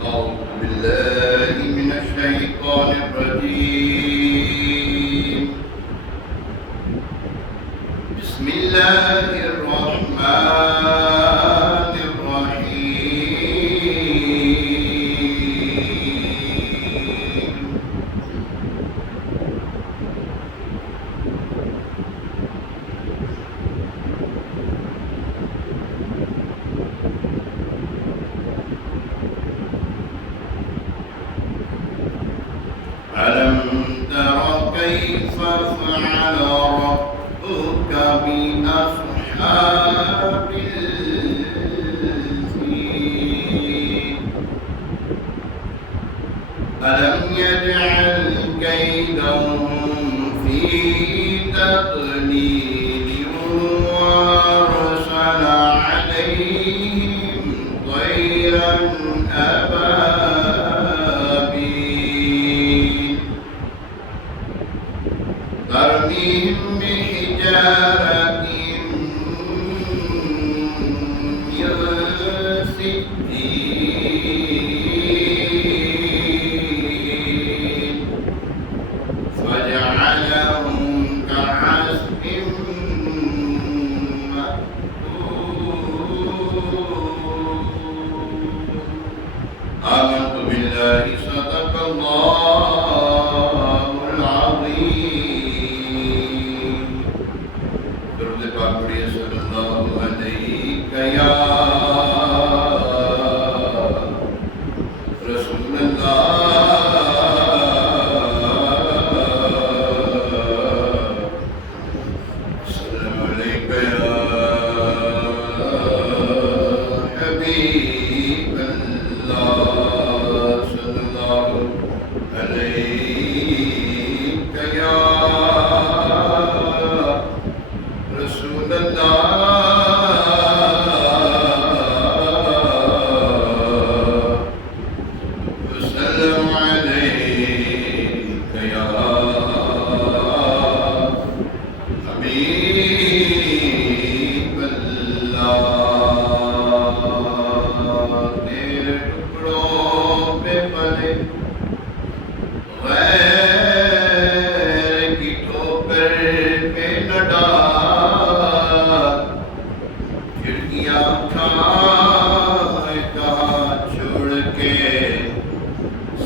أعوذ بالله من الشيطان الرجيم. بسم الله الرحمن الرحيم. ألم تر كيف فعل ربك بأصحاب الفيل ألم يجعل كيدهم في تضليل وأرسل عليهم طيرا أبابيل ترميهم بحجارة من سجيل فجعلهم كعصف مأكول. آمنت بالله صدق الله العظيم. درود پاک پڑھیے صلی اللہ علیہ یا رسول اللہ، السلام علیکم یا حبیب اللہ، صلی اللہ علیہ یا رسول اللہ، وسلم علیک یا حبیب اللہ. تیرے ٹکڑوں پہ پلے غیر کی ٹھوکر پہ نہ ڈال، کھڑکیاں کھائے کہاں چھوڑ کے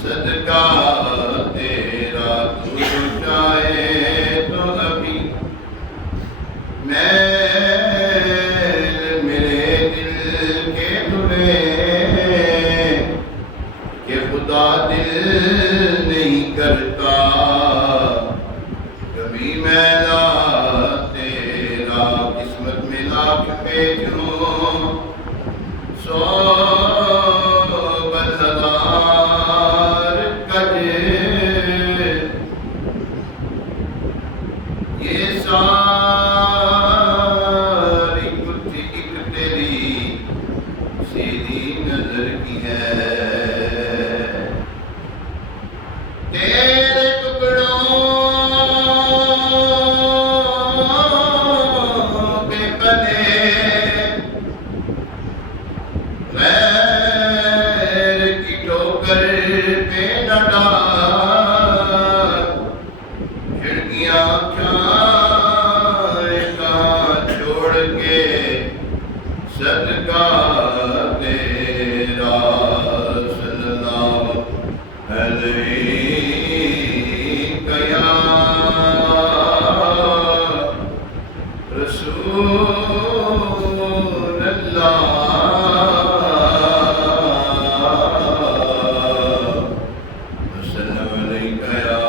صدقہ تیرا تو چاہے تو ابھی میرے دل کے دھلے کہ خدا دل نہیں کرتا کبھی میلا تیرا. قسمت میں لاکھ بھیجوں سو ہزار کج، یہ ساری کچھ ایک تیری سیدھی نظر کی ہے. تیرے ٹکڑوں پہ پلے غیر کی ٹھوکر پہ نہ ڈال، کھڑکیاں کھائے کہاں چھوڑ کے صدقہ تیرا، صلی اللہ علیہ یا رسول اللہ، وسلم علیک یا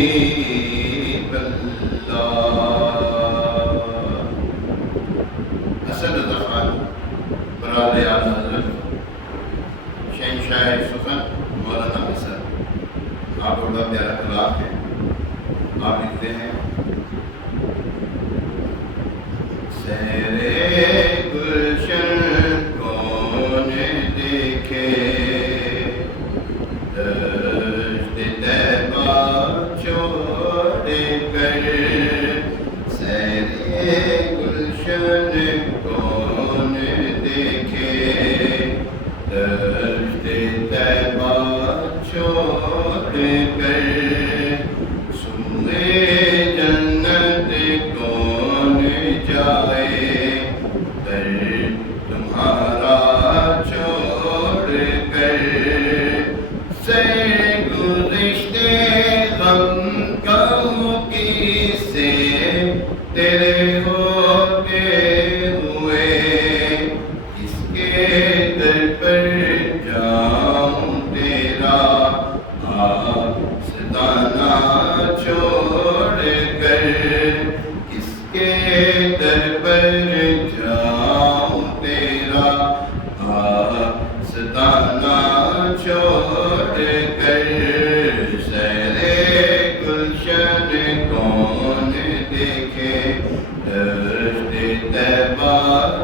حبیب اللہ. حسن رضا خان برادر اعلیٰ حضرت شہنشاہ سخن مولانا حسن، آپ کا بڑا پیارا کلام ہے. آپ لکھتے ہیں سہرے گلشن کون دیکھے دشت طیبہ چھوڑ کر، سہرے گلشن کون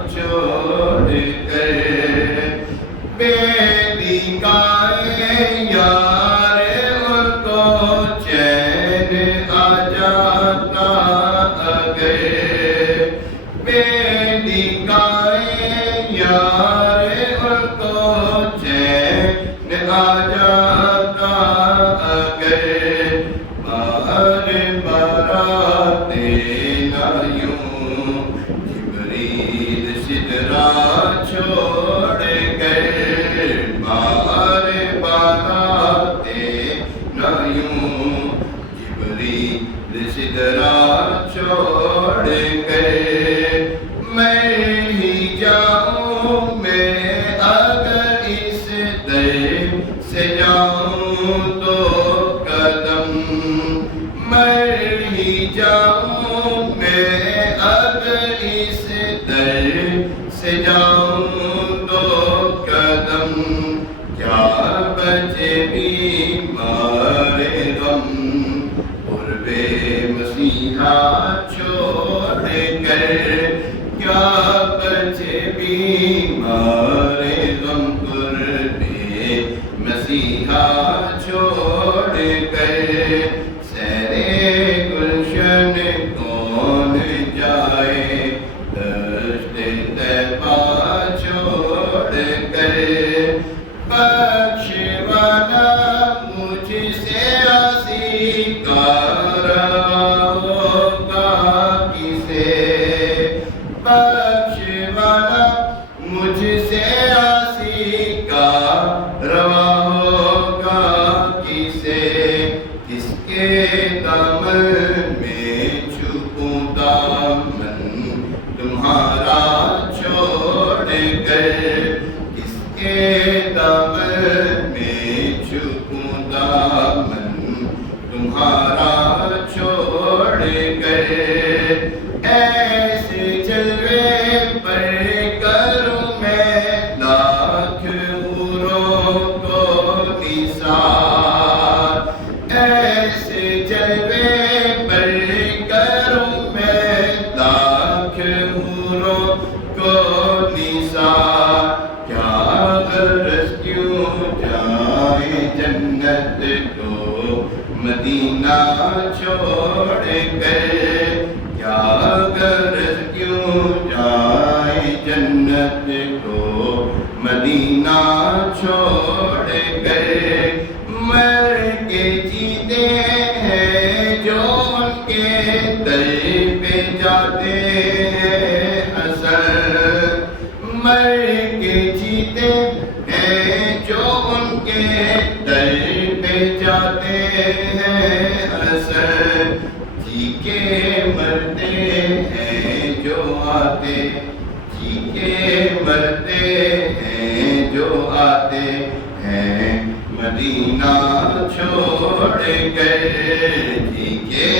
چھوڑ کر بیٹی کا یار ان کو چین آ جاتا اگر بیٹی کا یار ان کو چین آ جاتا اگر باہر براتے نہ یوں جبریل سدرا چھوڑ کر باہر براتے نہ یوں جبریل سدرا چھوڑ کر میں ہی جاؤں میں اگر اس در سے جاؤں تو قدم مر ہی جاؤں میں اگر اس در سے جاؤں تو قدم کیا بچے بیمار غم قرب مسیحا چھوڑ کر کیا بچے بیمار غم قرب مسیحا چھوڑ کر سیرے گلشن کون جائے دشت طیبہ چھوڑ کر بخش والا مجھ سے عاصی کا روا ہوگا کسے بخش والا مجھ سے عاصی کا روا ہوگا کسے کس کے دامن میں چھپوں دامن تمہارا چھوڑ کر کس کے دامن میں چھپوں دامن تمہارا چھوڑ کر ایسے جلوے پر کروں میں لاکھ حوروں کو نثار ایسے جلوے پر کروں میں لاکھ حوروں کو نثار کیا غرض کیوں جائے جنت کو مدینہ چھوڑ کر کیا غرض کیوں جائے جنت کو مدینہ چھوڑ کر مر کے جیتے ہیں جو ان کے در پہ جاتے ہیں حسن مر کے جیتے ہیں جو ان کے در پہ جاتے ہیں حسن جی کے مرتے ہیں جو آتے جی کے مرتے ہیں جو آتے ہیں مدینہ چھوڑ کر جی کے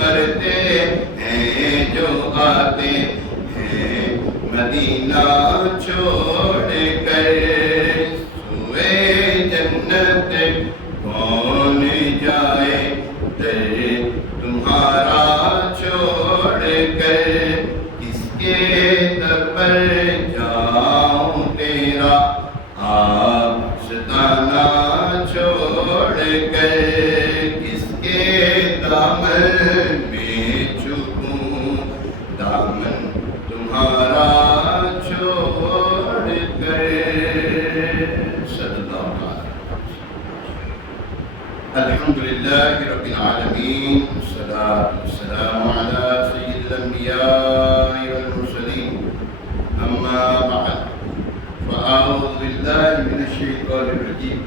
مرتے ہیں جو آتے ہیں مدینہ چھوڑ کر سوئے جنت کون جائے در تمہارا چھوڑ کر کس کے در پر جاؤں تیرا آستانہ چھوڑ کر کس کے دامن میں چھپوں دامن تمہارا چھوڑ کر صلی اللہ علیہ الحمدللہ رب العالمین والصلاة والسلام على سید الانبیاء والمرسلین اما بعد فاعوذ باللہ من الشیطان الرجیم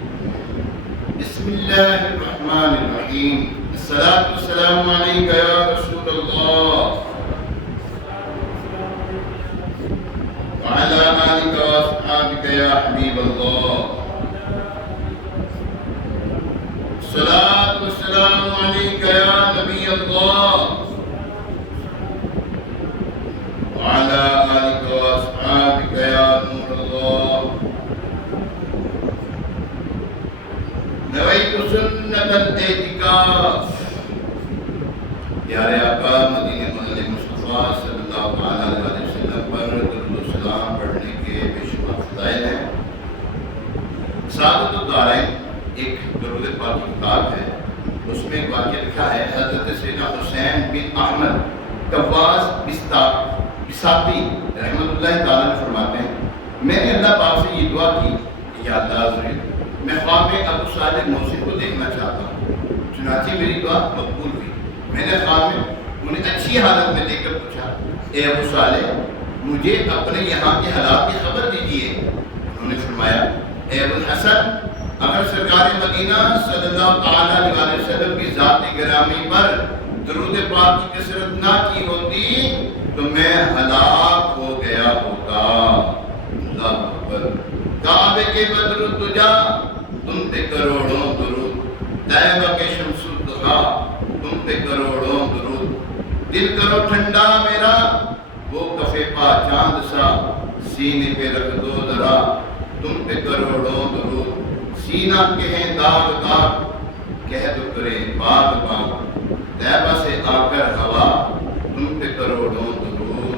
بسم اللہ الرحمن الرحیم الصلاة والسلام علیکہ یا رسول اللہ وعلى آلك وأصحابك يا حبيب الله الصلاة والسلام عليك يا نبي الله وعلى آلك وأصحابك يا نور الله نويت سنة الاعتكاف پیارے آقا مدینہ محل مصطفیٰ صلی اللہ علیہ وسلم پر درود و سلام اس میں ایک واقعہ لکھا ہے، حضرت سیدنا حسین بن احمد قواس بساطی رحمۃ اللہ تعالیٰ نے فرماتے ہیں، میں نے اللہ پاک سے یہ دعا کی کہ یا اللہ حضرت میں خواب میں ابو صالح محسن کو دیکھنا چاہتا ہوں، چنانچہ میری دعا مقبول ہوئی۔ میں نے خواب میں انہیں اچھی حالت میں دیکھ کر پوچھا، اے ابو صالح مجھے اپنے یہاں کے حالات کی خبر دیجیے۔ انہوں نے فرمایا، اے ابو الحسن اگر سرکار مدینہ صلی اللہ تعالیٰ علیہ وسلم کی ذات گرامی پر درود پاک کی کثرت نہ کی ہوتی تو میں ہلاک ہو گیا ہوتا۔ اللہ اکبر۔ کعبے کے بدر الدجا تم پہ کروڑوں درود، طیبہ کے شمس الضحا تم پہ کروڑوں درود، دل کرو ٹھنڈا میرا وہ کفے پا چاند سا، سینے پہ رکھ دو ذرا تم پہ کروڑوں درود، سینہ کہیں داغ داغ کہہ دو کرے باغ باغ، طیبہ سے آ کر ہوا تم پہ کروڑوں درود۔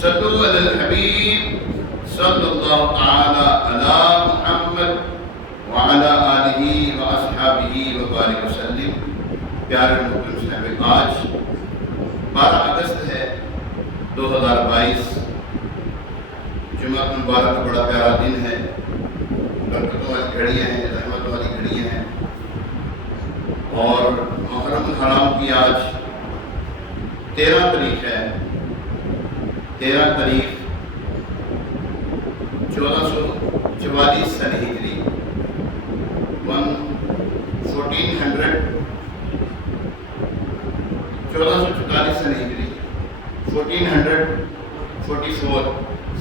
صلو علی الحبیب صلی اللہ تعالی علی محمد وعلی آلہ واصحابہ وبارک وسلم۔ پیارے محترم صاحب، آج 12 اگست ہے 2022، جمعہ مبارک بڑا پیارا دن ہے، برکتوں والی گھڑیاں ہیں، رحمت والی گھڑیاں ہیں، اور محرم الحرام کی آج 13 تاریخ ہے، 13 تاریخ 1444 سن ہجری، 1444 سن ہجری، 1444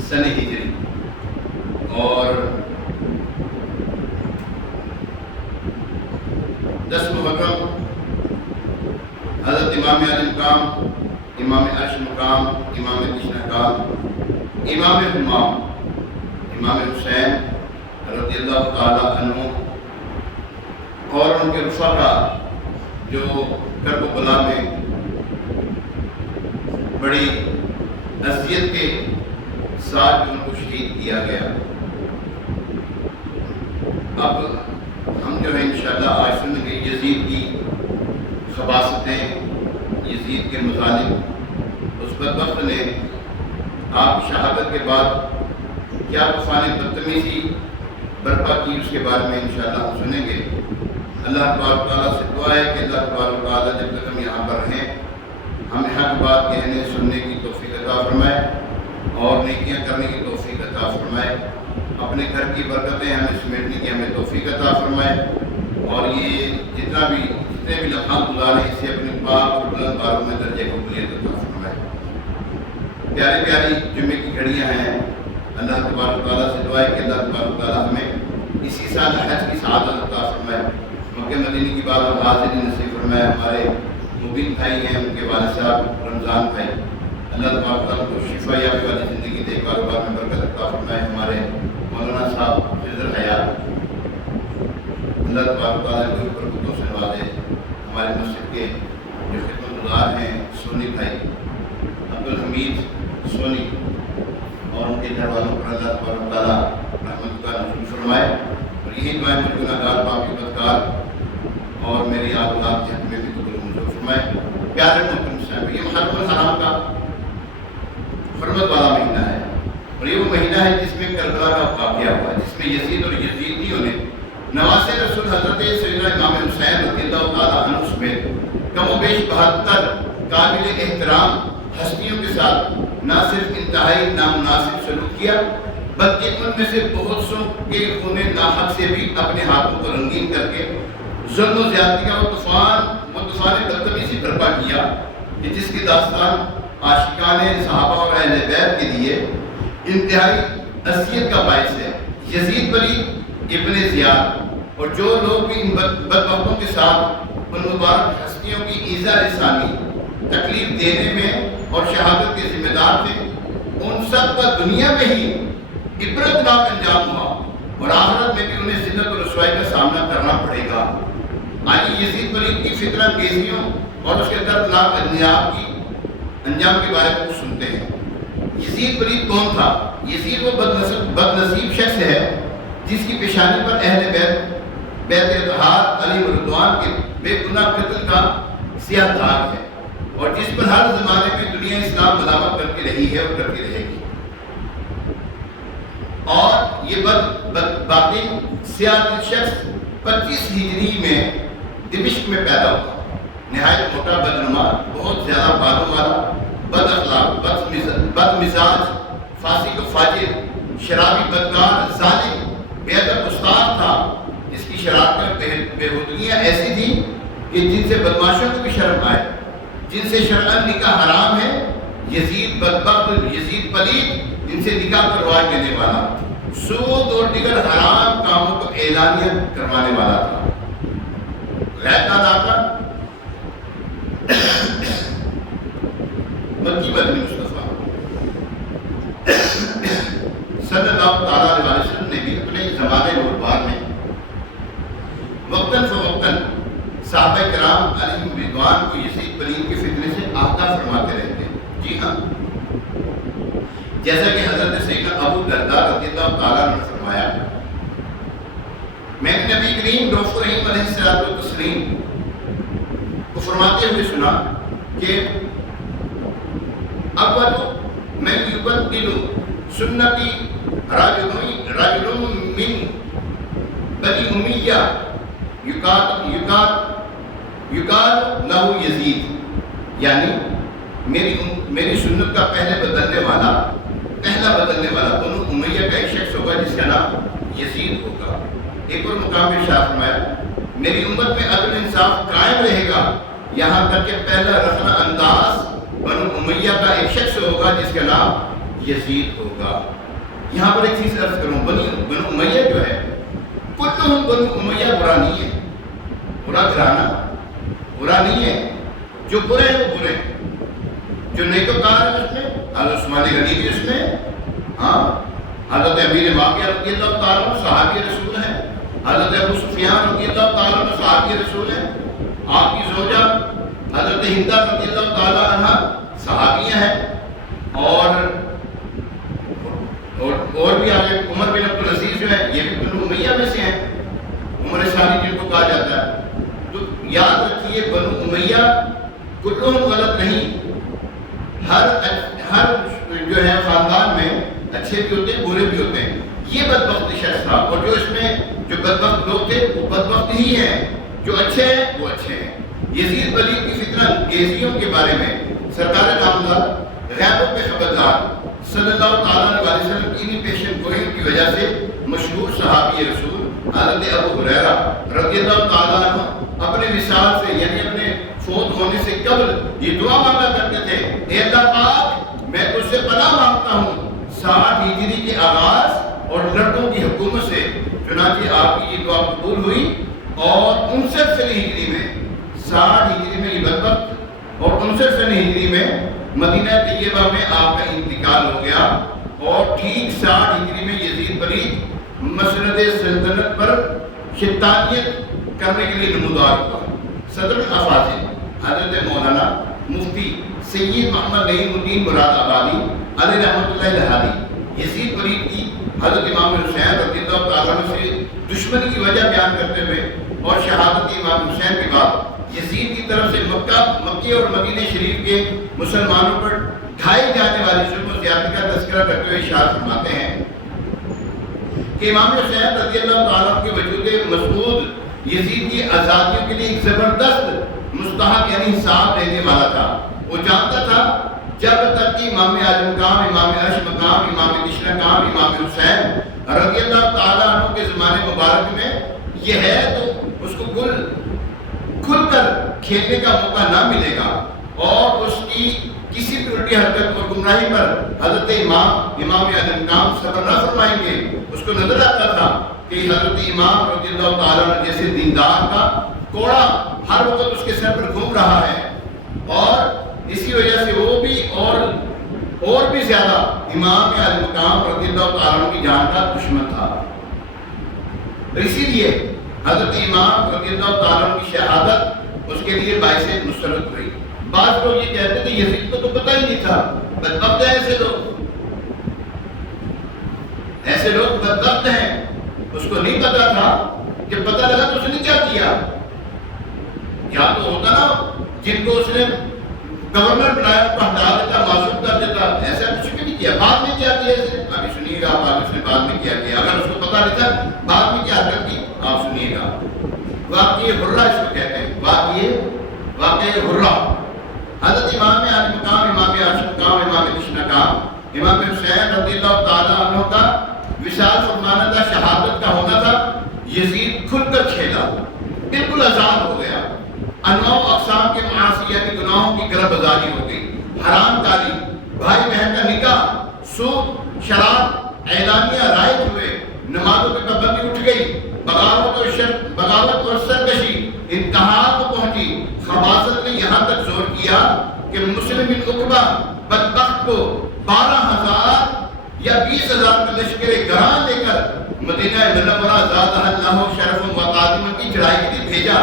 سن ہجری، اور 10 محرم حضرت امام علی مقام، امام عرش مقام، امام تشنہ کام، امام حمام، امام حسین رضی اللہ تعالیٰ عنہ اور ان کے رفقا جو کربلا میں بڑی اذیت کے ساتھ ان کو شہید کیا گیا۔ اب ہم جو ہے انشاءاللہ آج سنیں گے یزید کی خباثتیں، یزید کے مظالم، اس بدبخت نے آپ کی شہادت کے بعد کیا طوفان بدتمیزی برپا کی، اس کے بارے میں انشاءاللہ ہم سنیں گے۔ اللہ تبارک تعالیٰ سے دعا ہے کہ اللہ تبارک تعالیٰ جب تک ہم یہاں پر رہیں ہمیں حق بات کہنے سننے کی توفیق عطا فرمائے اور نیکیاں کرنے کی توفیق عطا فرمائے، اپنے گھر کی برکتیں ہمیں سمیٹنے کی ہمیں توفیق عطا فرمائے، اور یہ جتنے بھی لمحات گزارے اسے اپنے پاک اور بلند باروں میں درجہ قبولیت عطا فرمائے۔ پیاری پیاری جمعے کی گھڑیاں ہیں، اللہ تبارک تعالیٰ سے دعا ہے کہ اللہ تبارک تعالیٰ ہمیں اسی سال حج کی سعادت عطا فرمائے، مکہ مدینہ کی بات اور حاضری نصیب فرمائے۔ ہمارے مبین بھائی ہیں، ان کے والد صاحب رمضان بھائی، اللہ تبارک تعالیٰ کو شفا یابی والی زندگی دے، کاروبار میں برکت عطا فرمائے۔ ہمارے مولانا صاحب فضل حیات، اللہ تبارک تعالیٰ کو برکتوں سے نوازے۔ ہمارے مسجد کے جو خدمت گزار ہیں سونی بھائی، عبدالحمید سونی، اور ان کے گھر والوں پر اللہ تبارک تعالیٰ رحمت کا نزول فرمائے، اور یہی دعائیں مجھ گناہگار پاکی بدکار اور میری اولاد کے حق میں بھی قبول منظور فرمائے۔ پیارے محترم صاحب، یہ محرم الحرام کا حرمت والا مہینہ ہے، اور یہ وہ مہینہ ہے جس میں کربلا کا واقعہ ہوا، جس میں یزید اور یزیدیوں نے نواسے رسول حضرت سیدنا امام حسین رضی اللہ تعالیٰ عنہ سمیت کم و بیش 72 قابل احترام ہستیوں کے ساتھ نہ صرف انتہائی نامناسب سلوک کیا، بلکہ ان میں سے بہت سو کے خون ناحق سے بھی اپنے ہاتھوں کو رنگین کر کے ظلم و زیادتی کا طوفان بدتمیزی برپا کیا، کہ جس کی داستان عاشقان صحابہ اور اہل بیت کے لیے انتہائی اذیت کا باعث ہے۔ یزید ولید ابن زیاد اور جو لوگ بھی ان بدبختوں کے ساتھ ان مبارک ہستیوں کی ایذا رسانی، تکلیف دینے میں اور شہادت کے ذمہ دار تھے، ان سب کا دنیا میں ہی عبرتناک انجام ہوا، اور آخرت میں بھی انہیں ذلت و رسوائی کا سامنا کرنا پڑے گا۔ آئیے یزید ولید کی فتنہ انگیزیوں اور اس کے دردناک انجام کے بارے میں کچھ سنتے ہیں۔ یزید ولید کون تھا؟ یزید وہ بد نصیب شخص ہے جس کی پیشانی پر اہل بیت بیت اتحاد علی رضوان کے بے گناہ قتل کا سیاہ داغ ہے، اور جس پر ہر زمانے میں دنیا اسلام ملامت کرتی رہی ہے اور کرتی رہے گی۔ اور یہ باطن سیاہ دل شخص 25 ہجری میں دمشق میں پیدا ہوا، نہایت موٹا، بدنما، بہت زیادہ بالوں والا، بد اخلاق، بد مزاج، فاسق و فاجر، شرابی، بدکار، ظالم، بے ادب استاد تھا۔ اس کی شرارتیں بےہودگیاں ایسی تھیں کہ جن سے بدماشوں کو بھی شرم آئے، جن سے شرعاً نکاح حرام ہے۔ یزید بدبخت، یزید پلید، جن سے نکاح کروا دینے والا، سود اور دیگر حرام کاموں کو اعلانیہ کروانے والا تھا، غیر داتا، مکی مدنی مصطفیٰ صلی اللہ تعالیٰ علیہ وسلم نے بھی اپنے زمانے اور بعد میں وقتاً فوقتاً صحابہ کرام علیہم رضوان کو یزید پلید کے فتنے سے آگاہ فرماتے رہتے ہیں۔ جی ہاں، جیسا کہ حضرت سیدنا ابو درداء رضی اللہ تعالیٰ نے فرمایا، میں نے نبی کریم رؤوف رحیم علیہ الصلوۃ والتسلیم کو فرماتے ہوئے سنا کہ اول من یبدل سنتی رجل من بنی امیہ یقال لہ یزید، یعنی میری سنت کا پہلا بدلنے والا بنو امیہ کا ایک شخص ہوگا جس کا نام یزید ہوگا۔ ایک اور مقام میں ارشاد فرمایا، میری امت میں عدل انصاف قائم رہے گا، یہاں تک کہ پہلا رخنہ انداز بنو امیہ کا ایک شخص ہوگا جس کا نام یزید ہوگا۔ یہاں پر ایک چیز عرض کروں، بنو امیہ جو ہے، کلہم بنو امیہ برا نہیں ہے، برا گھرانہ برا نہیں ہے، جو برے ہیں وہ برے، جو نیکوکار ہے اس میں، حضرت عثمان غنی بھی اس میں، ہاں، حضرت امیر معاویہ رضی اللہ تعالیٰ عنہ صحابی رسول ہیں، حضرت ابو سفیان رضی اللہ تعالیٰ عنہ صحابی رسول ہیں، آپ کی زوجہ حضرت ہندہ رضی اللہ تعالیٰ عنہ صحابیہ ہیں، اور بھی آگے عمر بن عبد العزیز جو ہے یہ بھی بنو امیہ میں سے ہیں، عمر ثانی جن کو کہا جاتا ہے۔ تو یاد رکھیے بنو امیہ کلہم غلط نہیں، ہر جو ہے خاندان میں اچھے بھی ہوتے ہیں برے بھی ہوتے ہیں۔ یہ بدبخت شخص تھا، اور جو اس میں جو بدبخت لوگ تھے وہ بدبخت ہی ہیں، جو اچھے ہیں وہ اچھے ہیں۔ یزید پلید کی فتنہ انگیزیوں کے بارے میں سرکار نامدار غیبوں پہ خبردار صلی اللہ تعالیٰ علیہ وسلم کی پیشن گوئیوں کی وجہ سے مشہور صحابی رسول حضرت ابو ہریرہ رضی اللہ تعالیٰ عنہ اپنے وصال سے، یعنی اپنے فوت ہونے سے قبل یہ دعا مانگا کرتے تھے، اے اللہ پاک میں تجھ سے پناہ مانگتا ہوں 60 ہجری کے آغاز اور لڑکوں کی حکومت سے۔ چنانچہ آپ کی یہ دعا قبول ہوئی، اور 59 سنی ہجری میں، 60 ہجری میں یہ بدبخت، اور 59 سنی ہجری میں مدینہ طیبہ میں آپ کا انتقال ہو گیا، اور ٹھیک 60 ہجری میں یزید پلید مسند سلطنت پر شیطانیت کرنے کے لیے نمودار ہوا۔ صدر الافاضل حضرت مولانا مفتی سید محمد نعیم الدین مراد آبادی علیہ رحمۃ اللہ الہادی یزید پلید کی حضرت امام حسین رضی اللہ تعالیٰ عنہ سے دشمنی کی وجہ بیان کرتے ہوئے، اور شہادت امام حسین کے بعد یزید کی طرف سے مکہ اور مدینہ شریف کے مسلمانوں پر ڈھائی جانے والی ظلم و زیادتی کا تذکرہ کرتے ہوئے ارشاد فرماتے ہیں کہ امام حسین رضی اللہ تعالیٰ عنہ کے وجود مسعود یزید کی آزادیوں کے لیے ایک زبردست مستحق یعنی حساب دینے والا تھا۔ وہ جانتا تھا جب تک کہ امام اعظم مقام، امام عرش مقام، امام تشنہ مقام، امام حسین رضی اللہ تعالیٰ عنہ کے زمانے مبارک میں یہ ہے تو اس کو کھل کر کھیلنے کا موقع نہ ملے گا، اور اس کی کسی بھی الٹی حرکت اور گمراہی پر حضرت امام اعظم مقام صبر نہ فرمائیں گے۔ اس کو نظر آتا تھا کہ حضرت امام رضی اللہ تعالیٰ عنہ جیسے دیندار کا کوڑا ہر وقت اس کے سر پر گھوم رہا ہے، اور اسی وجہ سے وہ بھی اور بھی زیادہ امام اعظم مقام رضی اللہ تعالیٰ عنہ کی جان کا دشمن تھا۔ اسی لیے حضرت امام رضی اللہ تعالیٰ عنہ کی شہادت اس کے لیے باعث مسرت ہوئی۔ بعض لوگ یہ کہتے تھے یزید کو تو پتہ ہی نہیں تھا، بدبخت ہیں ایسے لوگ بدبخت ہیں، اس کو نہیں پتا تھا جب پتہ لگا تو اس نے کیا کیا؟ یا تو ہوتا نا جن کو اس نے گورنر بنایا اس کو ہٹا دیتا، معصوم کر دیتا، ایسا کچھ بھی نہیں کیا۔ بعد میں کیا کیا اسے ابھی سنیے گا، آپ اس نے بعد میں کیا کیا، اگر اس کو پتہ نہیں تھا بعد میں کیا حرکت کی آپ سنیے گا۔ واقعی حرہ اس کو کہتے ہیں، واقعی حرہ۔ حضرت امام علی مقام، امام عاشق مقام، امام کشنا کام، امام حسین رضی اللہ تعالیٰ عنہ کا وصال فرمانا تھا، شہادت کا ہونا تھا۔ یزید کھل کر کھیلا، بالکل آزاد ہو گیا، انواع و اقسام کے معاصی یعنی گناہوں کی گرہ بازاری ہو گئی، حرام کاری، بھائی بہن کا نکاح، سود، شراب اعلانیہ رائج ہوئے، نمازوں کی پابندی اٹھ گئی، بغاوت اور سرکشی انتہا کو پہنچی۔ خباثت نے یہاں تک زور کیا کہ مسلم بن عقبہ بدبخت کو 12,000 یا 20,000 کا لشکر گراں لے کر مدینہ منورہ زادہ اللہ شرف و تعظیما کی چڑھائی کے لیے بھیجا۔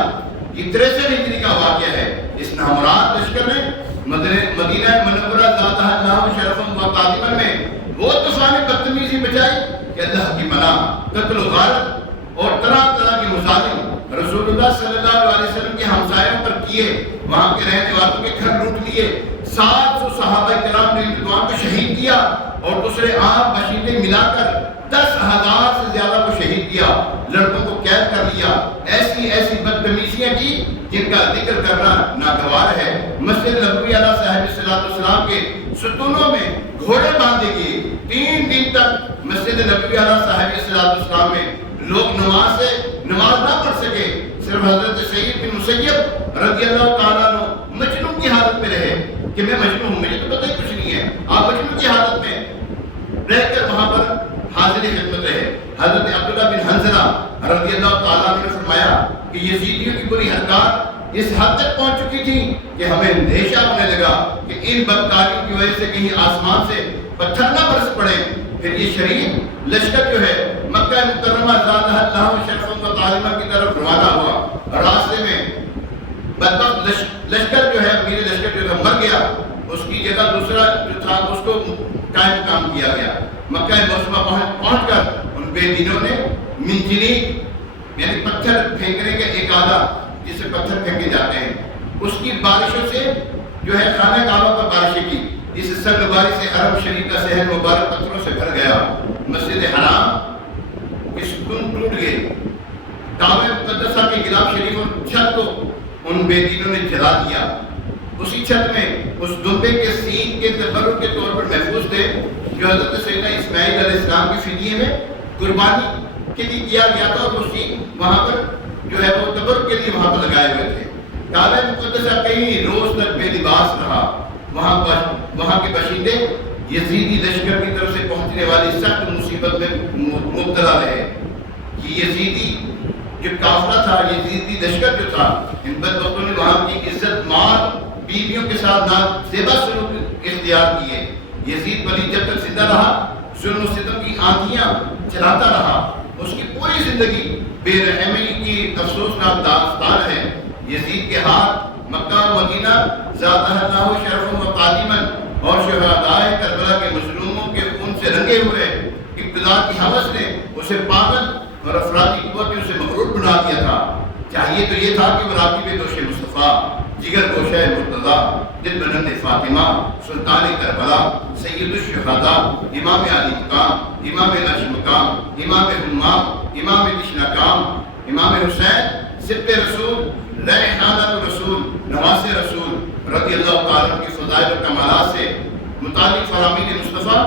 یہ 63 ہجری کا واقعہ ہے۔ اس نامراد لشکر نے مدینہ منورہ زادہ اللہ شرف و تعظیما میں وہ طوفان بدتمیزی بچائی کہ اللہ کی منع، قتل و غارت اور طرح طرح کے مظالم رسول اللہ صلی اللہ علیہ وسلم کے ہمسایوں پر کیے، وہاں کے رہنے والوں کے گھر لوٹ لیے، 700 صحابہ کرام نے رضوان کو شہید کیا اور دوسرے عام باشندے ملا کر 10,000 سے زیادہ کو شہید کیا، لڑکوں کو قید کر لیا، ایسی بدتمیزیاں کی جن کا ذکر کرنا ناگوار ہے۔ مسجد نبوی علیہ صاحب السلام کے ستونوں میں گھوڑے باندھے گئے، 3 دن تک مسجد نبوی علیہ صاحب السلام میں لوگ نماز نہ پڑھ سکے، صرف حضرت سعید بن مسیب رضی اللہ تعالیٰ عنہ مجنون کی حالت میں رہے کہ میں مجنون ہوں، مجھے تو پتہ ہی کچھ نہیں ہے، آپ مجنون کی حالت میں رہ کر وہاں پر حاضر خدمت رہے۔ حضرت عبداللہ بن حنظلہ رضی اللہ تعالیٰ عنہ نے فرمایا کہ یزیدیوں کی بری حرکات اس حد تک پہنچ چکی تھی کہ ہمیں اندیشہ ہونے لگا کہ ان بدکاریوں کی وجہ سے کہیں آسمان سے پتھر نہ برس پڑے۔ پھر یہ شریف لشکر جو ہے مکہ مکرمہ زادہ اللہ شرف و تعظیما کی طرف روانہ ہوا، راستے میں بدبخت لشکر جو ہے امیر لشکر جو تھا مر گیا، اس کی جگہ دوسرا جو تھا اس کو قائم مقام کیا گیا۔ مکہ موسمہ پہنچ کر ان بے دینوں نے منجنیق یعنی پتھر پھینکنے کے ایک آلہ جسے پتھر پھینکے جاتے ہیں، اس کی بارشوں سے جو ہے خانہ کعبہ پر بارشیں کی، اس سرنگاری سے حرم شریف کا صحن مبارک پتھروں سے بھر گیا، مسجد حرام کی ستون ٹوٹ گئے، کعبہ مقدسہ کے غلاف شریف اور چھت کو ان بے دینوں نے جلا دیا۔ اسی چھت میں اس دمبے کے سینگ کے تبرک کے طور پر محفوظ تھے جو حضرت سیدنا اسماعیل علیہ السلام کی فدیے میں قربانی کے لیے کیا گیا تھا، اور وہ سینگ وہاں پر جو ہے وہ تبرک کے لیے وہاں پر لگائے ہوئے تھے۔ کعبہ مقدسہ کئی روز تک بے لباس رہا، وہاں کے باشندے یزیدی لشکر کی طرف سے پہنچنے والی سخت مصیبت میں مبتلا رہے۔ یہ یزیدی جو قافلہ تھا، یزیدی لشکر جو تھا، ان بدبختوں نے وہاں کی عزت مال بیویوں کے ساتھ نازیبا سلوک اختیار کیے۔ یزید ولی جب تک زندہ رہا ظلم و ستم کی آندھیاں چلاتا رہا، اس کی پوری زندگی بے رحمی کی افسوسناک داستان ہے۔ یزید کے ہاتھ مکہ و مدینہ زادہ اللہ شرف و تعظیما اور شہدائے کربلا کے مظلوموں کے خون سے رنگے ہوئے اقتدار کی ہوس نے اسے پاگل اور افراطی قوتوں سے مغرور بنا دیا تھا۔ چاہیے تو یہ تھا کہ وہ راکب دوش مصطفیٰ، جگر گوشہ مرتضیٰ، دل بلند فاطمہ، سلطان کربلا، سید الشہداء، امام علی مقام، امام عاشق مقام، امام حمام، امام کشنا کام، امام حسین، سبط رسول، ریحانۃ رسول، نواس رسول رضی اللہ تعالیٰ کی فضائل و کمالات سے متعلق فرامین مصطفیٰ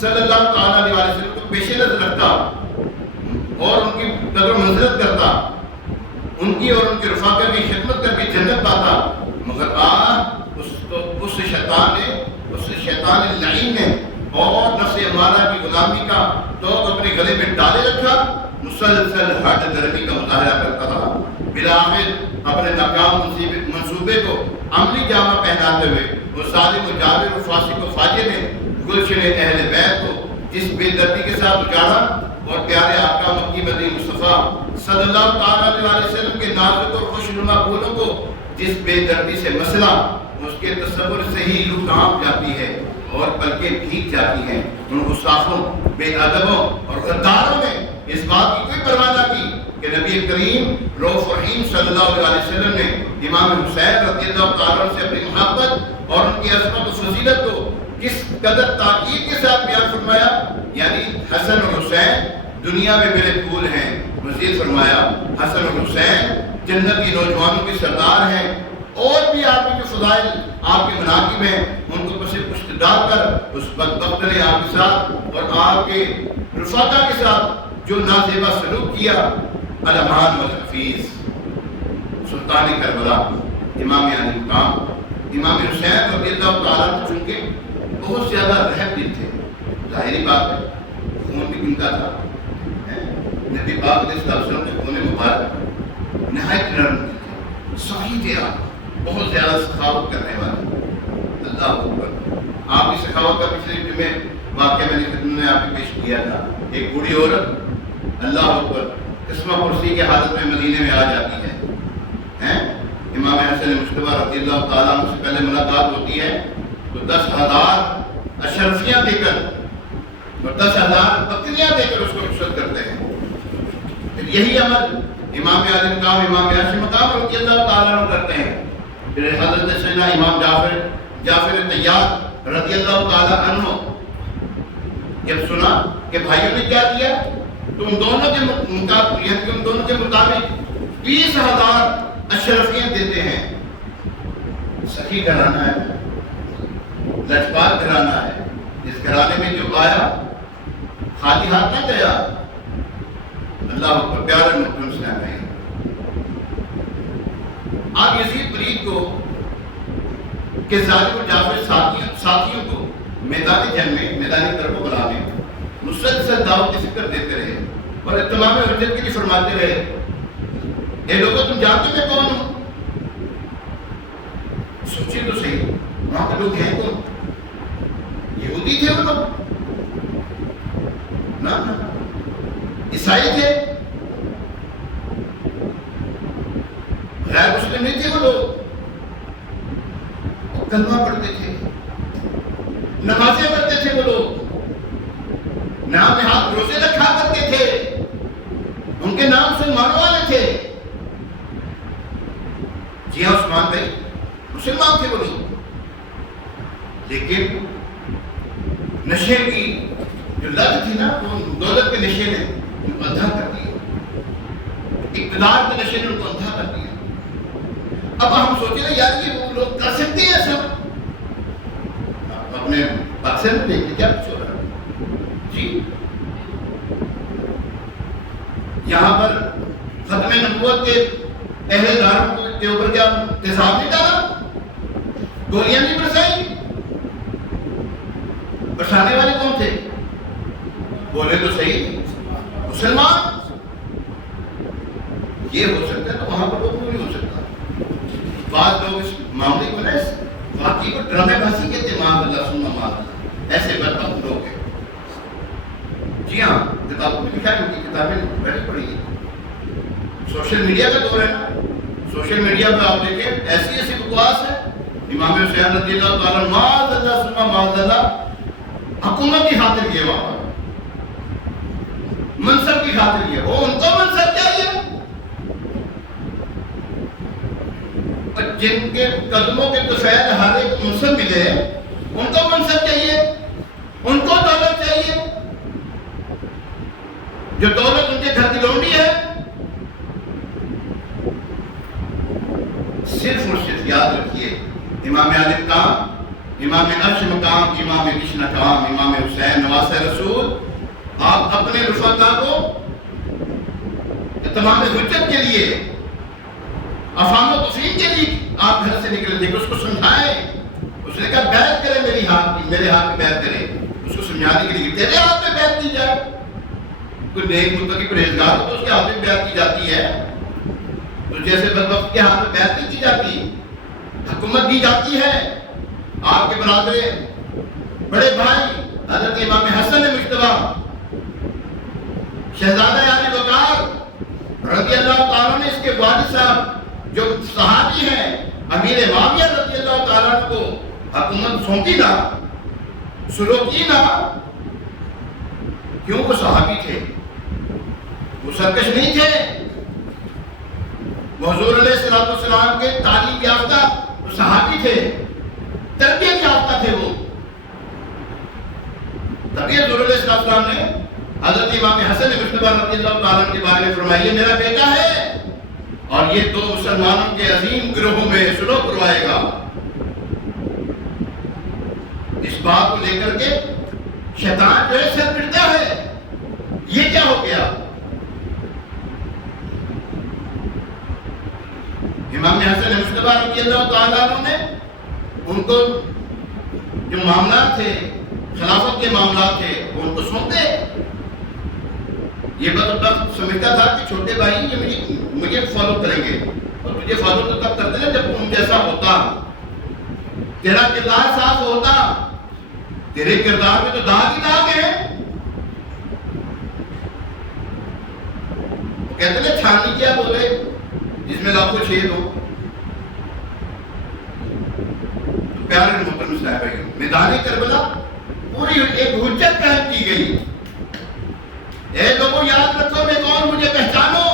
صلی اللہ تعالیٰ علیہ وسلم کو پیش نظر رکھتا اور ان کی قدر و منزلت کرتا، ان کی اور ان کے رفاقہ کی خدمت کر کے جنت پاتا، مگر اس شیطان اللعین نے اور نفس امارہ کی غلامی کا تو اپنے گلے میں ڈالے رکھا، مسلسل ہٹ درمی کا مظاہرہ کرتا رہا، بالآخر اپنے ناکام منصوبے کو عملی جامہ پہناتے ہوئے وہ ظالم و جابر و فاسق و فاجر نے گلشن اہل بیت کو جس بے دردی کے ساتھ اجاڑا اور پیارے آقا مکی مدنی مصطفیٰ صلی اللہ تعالیٰ علیہ وسلم کے نازک اور خوشنما پھولوں کو جس بے دردی سے مسئلہ اس کے تصور سے ہی روح کانپ جاتی ہے اور پلکیں بھیگ جاتی ہیں، ان گستاخوں، بے ادبوں اور غداروں نے اس بات کی کوئی پرواہ نہ کی کہ کہ نبی کریم رؤوف رحیم صلی اللہ علیہ وسلم نے امام حسین رضی اللہ تعالیٰ عنہ سے اپنی محبت اور ان کی عظمت و فضیلت کو کس قدر تاکید کے ساتھ بیان فرمایا. یعنی حسن اور حسین دنیا میں میرے پھول ہیں. مزید فرمایا حسن اور حسین جنتی نوجوانوں کے سردار ہیں. اور بھی آپ کے فضائل آپ کے مناقب ہیں، ان کو پس پشت ڈال کر اس بدبخت نے آپ کے ساتھ اور آپ کے رفقا کے ساتھ جو نازیبا سلوک کیا. علمان والحفیظ سلطان کربلا امام علی مقام امام حسین رضی اللہ تعالیٰ عنہ چونکہ بہت زیادہ رحم دل تھے. ظاہری بات ہے خون بھی ان کا تھا. نبی پاک علیہ السلام کے خون مبارک نہایت نرم تھے، سخی تھے. آپ بہت زیادہ سخاوت کرنے والے. اللہ اکبر. آپ کی سخاوت کا پچھلے جمعے واقعہ میں نے خدمت میں آپ کو پیش کیا تھا. ایک بوڑھی عورت اللہ اکبر قسمہ پرسی کے حالت میں مدینے میں آ جاتی ہے. امام حسن مصطفیٰ رضی اللہ تعالیٰ عنہ سے پہلے ملاقات ہوتی ہے تو 10,000 اشرفیاں دے کر اور 10,000 بکریاں دے کر اس کو رخصت کرتے ہیں. پھر یہی عمل امام علی مقام امام عرش مقام رضی اللہ تعالیٰ عنہ کرتے ہیں. پھر حضرت سیدنا امام جعفر طیار رضی اللہ تعالیٰ عنہ جب سنا کہ بھائیوں نے کیا کیا تو ان دونوں کے مطابق 20,000 اشرفیاں دیتے ہیں. سخی گھرانہ ہے، لجپال گھرانہ ہے. اس گھرانے میں جو آیا خالی ہاتھ نہ گیا. اللہ اکبر. پیارے محترم اسلام. آپ یزید پلید کو کہ ظالم و جعفر ساتھیوں کو میدان جنگ میں میدانی کربلا میں مسلسل دعوت کی فکر دیتے رہے اور اتمام حجت کے لیے فرماتے رہے اے لوگوں تم جانتے میں کون ہوں؟ سوچیں تو صحیح وہاں کے لوگ ہیں کون؟ یہودی تھے وہ لوگ؟ نہ عیسائی تھے؟ غیر مسلم نہیں تھے وہ لوگ. کلمہ پڑھتے تھے، نمازیں پڑھتے تھے وہ لوگ، نام نہاد روزے رکھا کرتے تھے. ان کے نام مسلمانوں والے تھے. جی ہاں عثمان بھائی مسلمان تھے وہ لوگ، لیکن نشے کی جو لت تھی نا وہ دولت کے نشے نے ان کو اندھا کر دیا. اقتدار کے نشے نے ان کو اندھا کر دیا. اب ہم سوچیں نا یار یہ وہ لوگ کر سکتے ہیں سب. اپنے اکثر میں دیکھتے کیا کچھ ہو رہا ہے. جی یہاں پر ختم نبوت کے اہل داروں کے اوپر کیا تیزاب نہیں ڈالا؟ گولیاں نہیں برسائی؟ برسانے والے کون تھے؟ بولے تو صحیح مسلمان. یہ ہو سکتا ہے تو وہاں پر وہ نہیں ہو سکتا. بعض لوگ اس معاملے کو نا اس واقعی کو ڈرامے بازی کہتے ہیں. معاذ اللہ سننا معاذ اللہ. ایسے بدبخت لوگ ہیں. جی ہاں کتابوں میں لکھا ہے، ان کی کتابیں پڑھی پڑھی ہیں. سوشل میڈیا کا دور ہے نا. سوشل میڈیا پہ آپ دیکھیں ایسی بکواس ہے. امام حسین رضی اللہ تعالیٰ معاذ اللہ سننا معاذ اللہ حکومت کی خاطر یہ وہاں منصب کی خاطر یہ وہ ان کو منصب چاہیے. جن کے قدموں کے طفیل ہر ایک منصب ملے ان کو منصب چاہیے، ان کو دولت چاہیے. جو دولت ان کے گھر کی لونڈی ہے. صرف اور صرف یاد رکھیے امام علی مقام امام عرش مقام امام کشن مقام امام حسین نواز رسول آپ اپنے رفقا کو تمام حجت کے لیے افہام و تفہیم کے لیے آپ گھر سے نکلے تھے. اس کو سمجھائیں. اس نے کہا بیعت کرے میرے ہاتھ میں بیعت کرے. اس کو سمجھانے کے لیے تیرے ہاتھ میں بیعت کی جائے. کوئی نیک متقی پرہیزگار ہو تو اس کے ہاتھ میں بیعت کی جاتی ہے. تو جیسے بدبخت کے ہاتھ میں بیعت نہیں کی جاتی، حکومت دی جاتی ہے. آپ کے برادر بڑے بھائی حضرت امام حسن مصطفیٰ شہزادہ علی وقار رضی اللہ تعالیٰ نے اس کے والد صاحب جو صحابی ہیں امیر معاویہ رضی اللہ تعالیٰ کو حکومت سونپی نا، سلوکی نا. کیوں؟ وہ صحابی تھے، وہ سرکش نہیں تھے. وہ حضور علیہ السلام کے تعلیم یافتہ صحابی تھے، تربیت یافتہ تھے وہ. تبھی حضور علیہ السلام نے حضرت امام حسن مجتبی رضی اللہ تعالیٰ عنہ کے بارے میں فرمایا یہ میرا بیٹا ہے اور یہ دو مسلمانوں کے عظیم گروہوں میں سلوک کروائے گا. اس بات کو لے کر کے شیطان جو ہے سر پڑتا ہے. یہ کیا ہو گیا؟ امام حسن مجتبی رضی اللہ تعالیٰ عنہ نے ان کو جو معاملات تھے، خلافت کے معاملات تھے، وہ ان کو سونپے. یہ بدبخت سمجھتا تھا کہ چھوٹے بھائی یہ مجھے فالو کریں گے، اور تجھے فالو تو تب کرتے ہیں جب تم جیسا ہوتا، تیرا کردار صاف ہوتا. تیرے کردار میں تو داغ ہی داغ ہے. کہتے ہیں چھانی کیا بولے جس میں لاکھوں چھید ہو. پیارے محترم صاحب، میدان کربلا پوری ایک حجت قائم کی گئی. اے لوگوں یاد رکھو میں کون، مجھے پہچانو.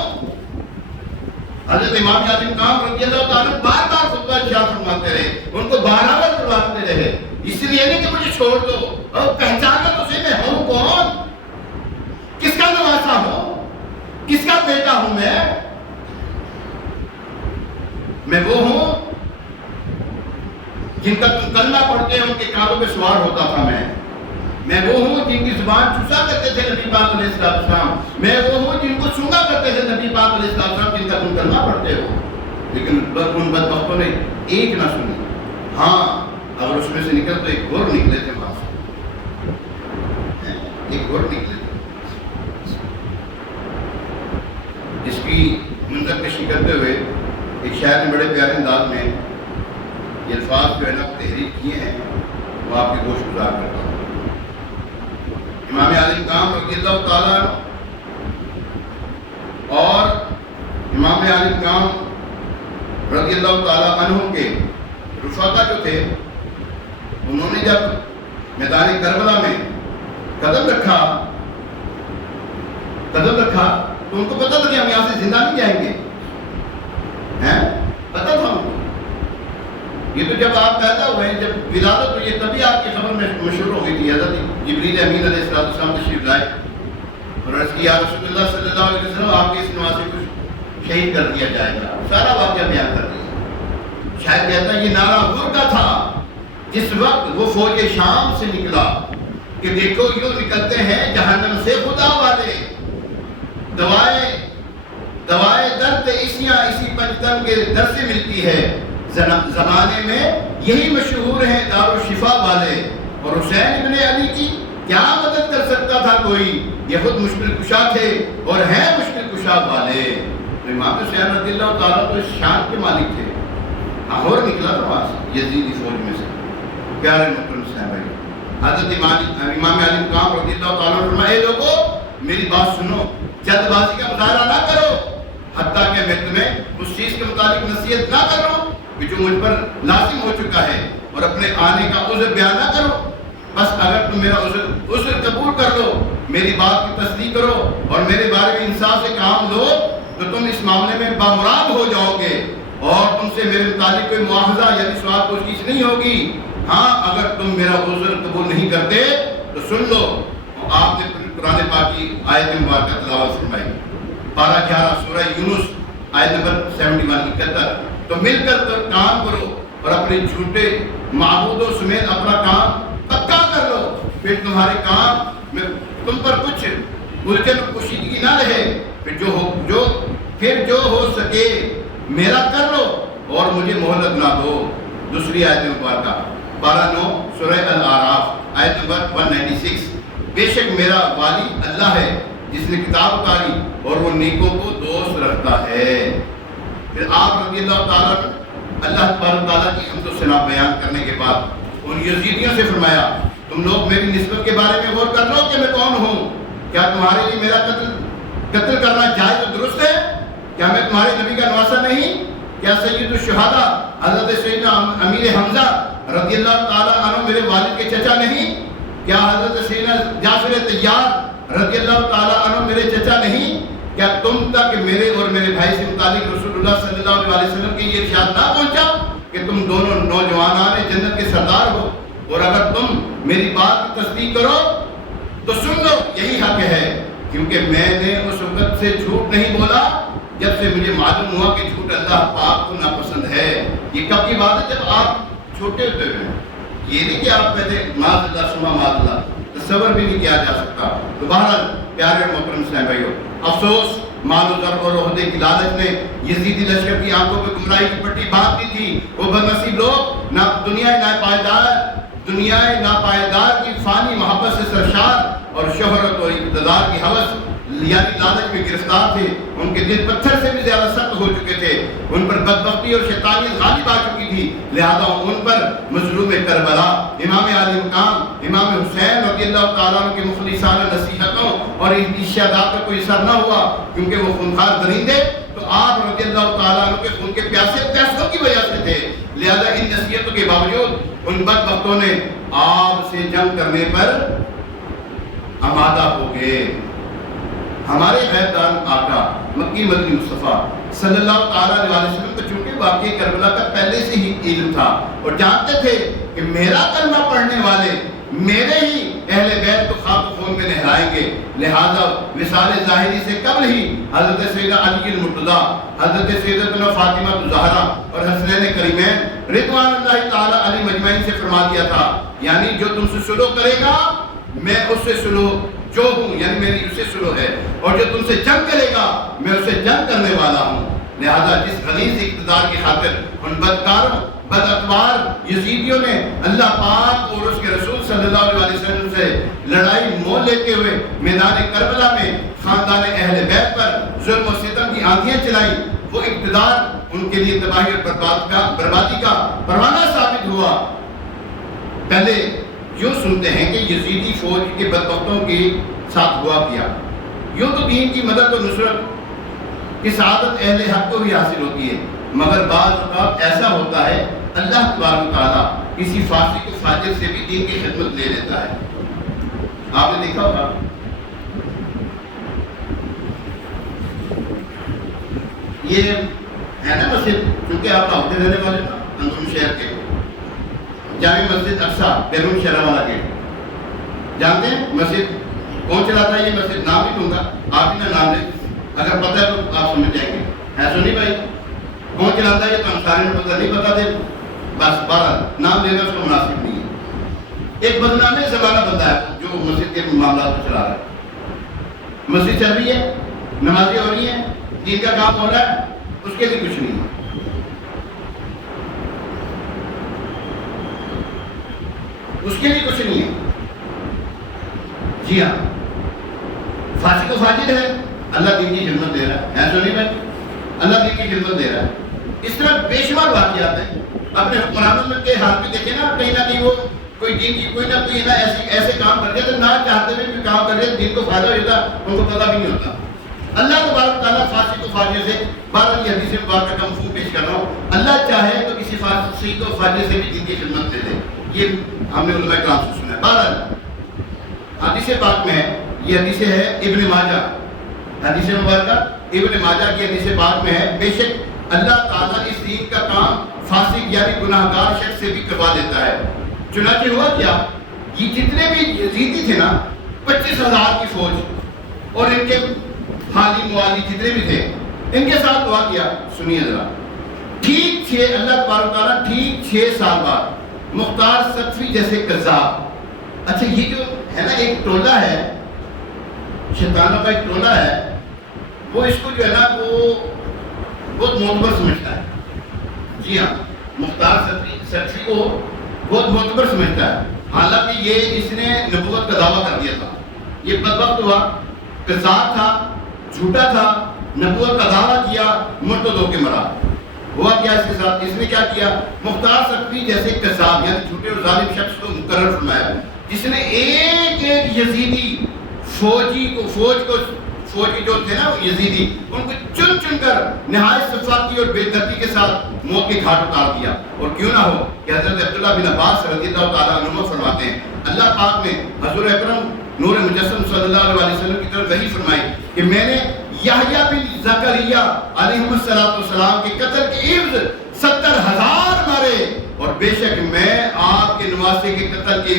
حضرت امام اعظم قام رضی اللہ تعالیٰ بار بار خطبہ ارشاد فرماتے رہے، ان کو بارآور کرواتے رہے. اس لیے نہیں کہ مجھے چھوڑ دو، اور پہچانو تو صحیح میں ہوں کون، کس کا نواسا ہوں، کس کا بیٹا ہوں. میں وہ ہوں جن کا تم کلمہ پڑھتے ہیں ان کے کانوں پہ سوار ہوتا تھا. میں وہ ہوں جن کی زبان چوسا کرتے تھے نبی پاک علیہ السلام. میں وہ ہوں جن کو سونگا کرتے تھے نبی پاک علیہ السلام، جن کا تم کلمہ پڑھتے ہو. لیکن ان بدبختوں نے ایک نہ سنی. ہاں اگر اس میں سے نکل تو ایک گھر نکلے تھے، وہاں سے ایک گھر نکلے تھے. جس کی منظر کشی کرتے ہوئے ایک شاعر نے بڑے پیارے انداز میں یہ الفاظ جو ہے نا تحریر کیے ہیں، وہ آپ کے گوش گزار کرتا ہوں. امام اعظم قام رضی اللہ تعالیٰ عنہ اور امام اعظم قام رضی اللہ تعالیٰ عنہ کے رفقا جو تھے، انہوں نے جب میدان کربلا میں قدم رکھا تو ان کو پتا تھا کہ ہم یہاں سے زندہ نہیں جائیں گے. پتا تھا ان کو. یہ تو جب آپ پیدا ہوئے ہیں، جب ولادت ہوئی ہے تبھی آپ کی خبر میں مشہور ہو گئی تھی. حضرت جبریل امین علیہ السلام تشریف لائے اور عرض کی یا رسول اللہ صلی اللہ علیہ وسلم آپ کے اس نواسے کو شہید کر دیا جائے گا. سارا واقعہ بیان کر دیا. شاید کہتا ہے یہ نعرہ حضور کا تھا جس وقت وہ فوج شام سے نکلا کہ دیکھو یوں نکلتے ہیں جہنم سے خدا والے. دوائے درد اسی پنجتن کے در سے ملتی ہے. زمانے میں یہی مشہور ہیں دارالشفا والے. اور حسین ابن علی کی کیا مدد کر سکتا تھا کوئی، یہ خود مشکل کشا تھے اور ہیں مشکل کشا والے. امام حسین رضی اللہ تعالیٰ تو اس شان کے مالک تھے. لاہور نکلا تھا وہاں سے یزیدی فوج میں سے. پیارے محترم صاحب، حضرت امام اعظم قام رضی اللہ تعالیٰ نے فرمایا اے لوگو میری بات سنو، جلد بازی کا مظاہرہ نہ کرو، حتیٰ کہ میں تمہیں اس چیز کے متعلق نصیحت نہ کروں کہ جو مجھ پر لازم ہو چکا ہے، اور اپنے آنے کا عذر بیان نہ کرو. بس اگر تم میرا عذر قبول کر لو، میری بات کی تصدیق کرو اور میرے بارے میں انصاف سے کام لو تو تم اس معاملے میں بامراد ہو جاؤ گے اور تم سے میرے متعلق کوئی مواخذہ یعنی سوال پوچھ نہیں ہوگی. ہاں اگر تم میرا عذر قبول نہیں کرتے تو سن لو. آپ نے قرآن پاک کی آیت مبارکہ تلاوت فرمائی، پارہ 11 سورہ یونس آیت نمبر 71 تو مل کر کام کرو اور اپنے جھوٹے معبودوں سمیت اپنا کام پکا کر لو، پھر تمہارے کام میں تم پر کچھ الجھن و کشیدگی نہ رہے. پھر جو ہو سکے میرا کر لو اور مجھے مہلت نہ دو. دوسری آیت مبارکہ پارہ 9 سورہ الاعراف آیت نمبر 196 بے شک میرا والی اللہ ہے جس نے کتاب اتاری اور وہ نیکوں کو دوست رکھتا ہے. پھر آپ رضی اللہ تعالیٰ اللہ تبارک تعالیٰ کی حمد و ثنا بیان کرنے کے بعد ان یزیدیوں سے فرمایا تم لوگ میری نسبت کے بارے میں غور کر لو کہ میں کون ہوں. کیا تمہارے لیے میرا قتل کرنا جائز و درست ہے؟ کیا میں تمہارے نبی کا نواسا نہیں؟ کیا سید الشہداء حضرت سیدنا امیر حمزہ رضی اللہ تعالیٰ عنہ میرے والد کے چچا نہیں؟ کیا حضرت سیدنا جعفر طیار رضی اللہ تعالیٰ عنہ میرے چچا نہیں؟ کیا تم تک میرے اور میرے بھائی سے متعلق رسول اللہ صلی اللہ علیہ وسلم کے یہ ارشاد نہ پہنچا کہ تم دونوں نوجوانان جنت کے سردار ہو، اور اگر تم میری بات کی تصدیق کرو تو سن لو یہی حق ہے، کیونکہ میں نے اس وقت سے جھوٹ نہیں بولا جب سے مجھے معلوم ہوا کہ جھوٹ اللہ پاک کو ناپسند ہے۔ یہ کب کی بات ہے؟ جب آپ چھوٹے ہوتے ہوئے، یہ نہیں کہ آپ پہلے معاذ اللہ سما معاذ اللہ، تصور بھی نہیں کیا جا سکتا۔ تو بہرحال پیارے اور محترم اسلام بھائیو، افسوس مال و زر اور عہدے کی لالچ نے یزیدی لشکر کی آنکھوں پہ گمراہی کی پٹی باندھ دی تھی۔ وہ بدنصیب لوگ نہ دنیا ناپائیدار کی فانی محبت سے سرشار اور شہرت اور اقتدار کی ہوس یعنی لالچ میں گرفتار تھے۔ ان کے دل پتھر سے بھی زیادہ سخت ہو چکے تھے، ان پر بدبختی اور شیطانیت غالب آ چکی تھی، لہذا ان پر مظلوم کربلا امام علی مقام امام حسین رضی اللہ تعالیٰ عنہ کے مخلصانہ نصیحتوں اور ارشادات کا کوئی اثر نہ ہوا، کیونکہ وہ خونخوار درندے تو آپ رضی اللہ تعالیٰ عنہ کے خون کے پیاسے پیاسوں کی وجہ سے تھے، لہذا ان نصیحتوں کے باوجود ان بدبختوں نے آپ سے جنگ کرنے پر آمادہ ہو گئے۔ ہمارے غیبدان آقا مکی مدنی مصطفیٰ صلی اللہ تعالیٰ علیہ وسلم کو چونکہ واقعہ کربلا کا پہلے سے ہی علم تھا اور جانتے تھے کہ میرا کلمہ پڑھنے والے میرے ہی اہل بیت کو خاک و خون میں نہلائیں گے، لہذا وصال ظاہری سے قبل ہی حضرت سیدنا علی المرتضیٰ، حضرت سیدتنا فاطمہ الزہرا اور حسنین کریمین رضوان اللہ تعالیٰ علیہ مجمعین سے فرما دیا تھا، یعنی جو تم سے سلوک کرے گا میں اس سے سلوک جو ہوں، یعنی میری اس سے سلوک ہے، اور جو تم سے جنگ کرے گا میں اسے جنگ کرنے والا ہوں۔ لہذا جس غلیظ اقتدار کی خاطر ان بدکاروں بد اتوار یزیدیوں نے اللہ پاک اور اس کے رسول صلی اللہ علیہ وسلم سے لڑائی مول لیتے ہوئے میدان کربلا میں خاندان اہل بیت پر ظلم و ستم کی آندھیاں چلائیں، وہ اقتدار ان کے لیے تباہی اور بربادی کا پروانہ ثابت ہوا۔ پہلے یوں سنتے ہیں کہ یزیدی فوج کے بدبختوں کے ساتھ ہوا کیا، یوں تو دین کی مدد و نصرت کی سعادت اہل حق کو بھی حاصل ہوتی ہے، مگر بعض اوقات ایسا ہوتا ہے اللہ تبارک و تعالیٰ کسی فاسق و فاجر سے بھی دین کی خدمت لے لیتا ہے۔ آپ نے دیکھا ہوگا یہ ہے نا مسجد، چونکہ آپ لاہور کے رہنے والے نا، اندرون شہر کے جامع مسجد اقصیٰ بیرون شہر والا گیٹ جانتے ہیں؟ مسجد کون چلاتا ہے یہ مسجد؟ نام بھی دوں گا، آپ بھی نہ نام لیں، اگر پتہ ہے تو آپ سمجھ جائیں گے۔ ہے سنی بھائی کون چلاتا ہے یہ تو ہم سارے نے پتہ نہیں بتا دے، بس بارہ نام لینا اس کو مناسب نہیں ہے۔ ایک بدنام زمانہ بندہ ہے جو مسجد کے معاملات کو چلا رہا ہے، مسجد چل رہی ہے، نمازیں ہو رہی ہیں، دین کا کام ہو رہا ہے، اس کے لیے کچھ نہیں ہے۔ اس کے لیے کچھ نہیں ہے، جی ہاں فاسق و فاجر ہے، اللہ دین کی خدمت دے رہا ہے، ایسا نہیں بھائی اللہ دین کی خدمت دے رہا ہے۔ اس طرح بے شمار واقعات ہیں، اپنے حکمرانوں کے حال بھی دیکھیں نا، کہیں نہ کہیں وہ کوئی دین کی کوئی نہ کوئی نہ ایسے کام کر رہے تھے، نہ چاہتے ہوئے بھی کام کر رہے، دین کو فائدہ ہوتا ان کو پتہ بھی نہیں ہوتا۔ اللہ تبارک تعالیٰ فاسق و فاجر سے بارہ یہ حدیث مبارکہ کا مفہوم پیش کر رہا ہوں، اللہ چاہے تو کسی فاسق و فاجر سے بھی دین کی خدمت دے دے، یہ ہم نے علماء کرام سے سنا ہے۔ بہرحال حدیث پاک میں ہے، یہ حدیث ہے ابن ماجہ، حدیث مبارکہ ابن ماجہ کی حدیث پاک میں ہے، بے شک اللہ تعالیٰ اس دین کا کام فاسق یعنی گناہ گار شخص سے بھی کروا دیتا ہے۔ چنانچہ ہوا کیا، یہ جتنے بھی یزیدی تھے نا 25,000 کی فوج اور ان کے حالی موالی جتنے بھی تھے، ان کے ساتھ ہوا کیا، سنیے ذرا، ٹھیک اللہ تبارک تعالیٰ ٹھیک 6 سال بعد مختار سقفی جیسے کذاب، اچھا یہ جو ہے نا ایک ٹولہ ہے، شیطانوں کا ایک ٹولہ ہے، وہ اس کو جو ہے نا وہ بہت معتبر سمجھتا ہے، جی ہاں مختار سقفی کو بہت معتبر سمجھتا ہے، حالانکہ یہ اس نے نبوت کا دعویٰ کر دیا تھا، یہ بدبخت ہوا، کذاب تھا، جھوٹا تھا، نبوت کا دعویٰ کیا، مرتد ہو کے مرا۔ ہوا کیا اس کے ساتھ، اس نے کیا کیا، مختار سقفی جیسے کذاب یعنی جھوٹے اور ظالم شخص کو مقرر فرمایا، جس نے ایک ایک یزیدی فوجی جو تھے نا یزیدی، ان کو چن چن کر نہایت شفقت اور بے دردی کے ساتھ موت کے گھاٹ اتار دیا۔ اور کیوں نہ ہو کہ حضرت عبداللہ بن عباس رضی اللہ تعالیٰ عنہ فرماتے ہیں، اللہ پاک نے حضور اکرم نور مجسم صلی اللہ علیہ وسلم کی طرف وحی فرمائی کہ میں نے یحییٰ بن زکریا علیہ السلام کے قتل کے عوض 70,000 مارے، اور بے شک میں آپ کے نواسے کے قتل کے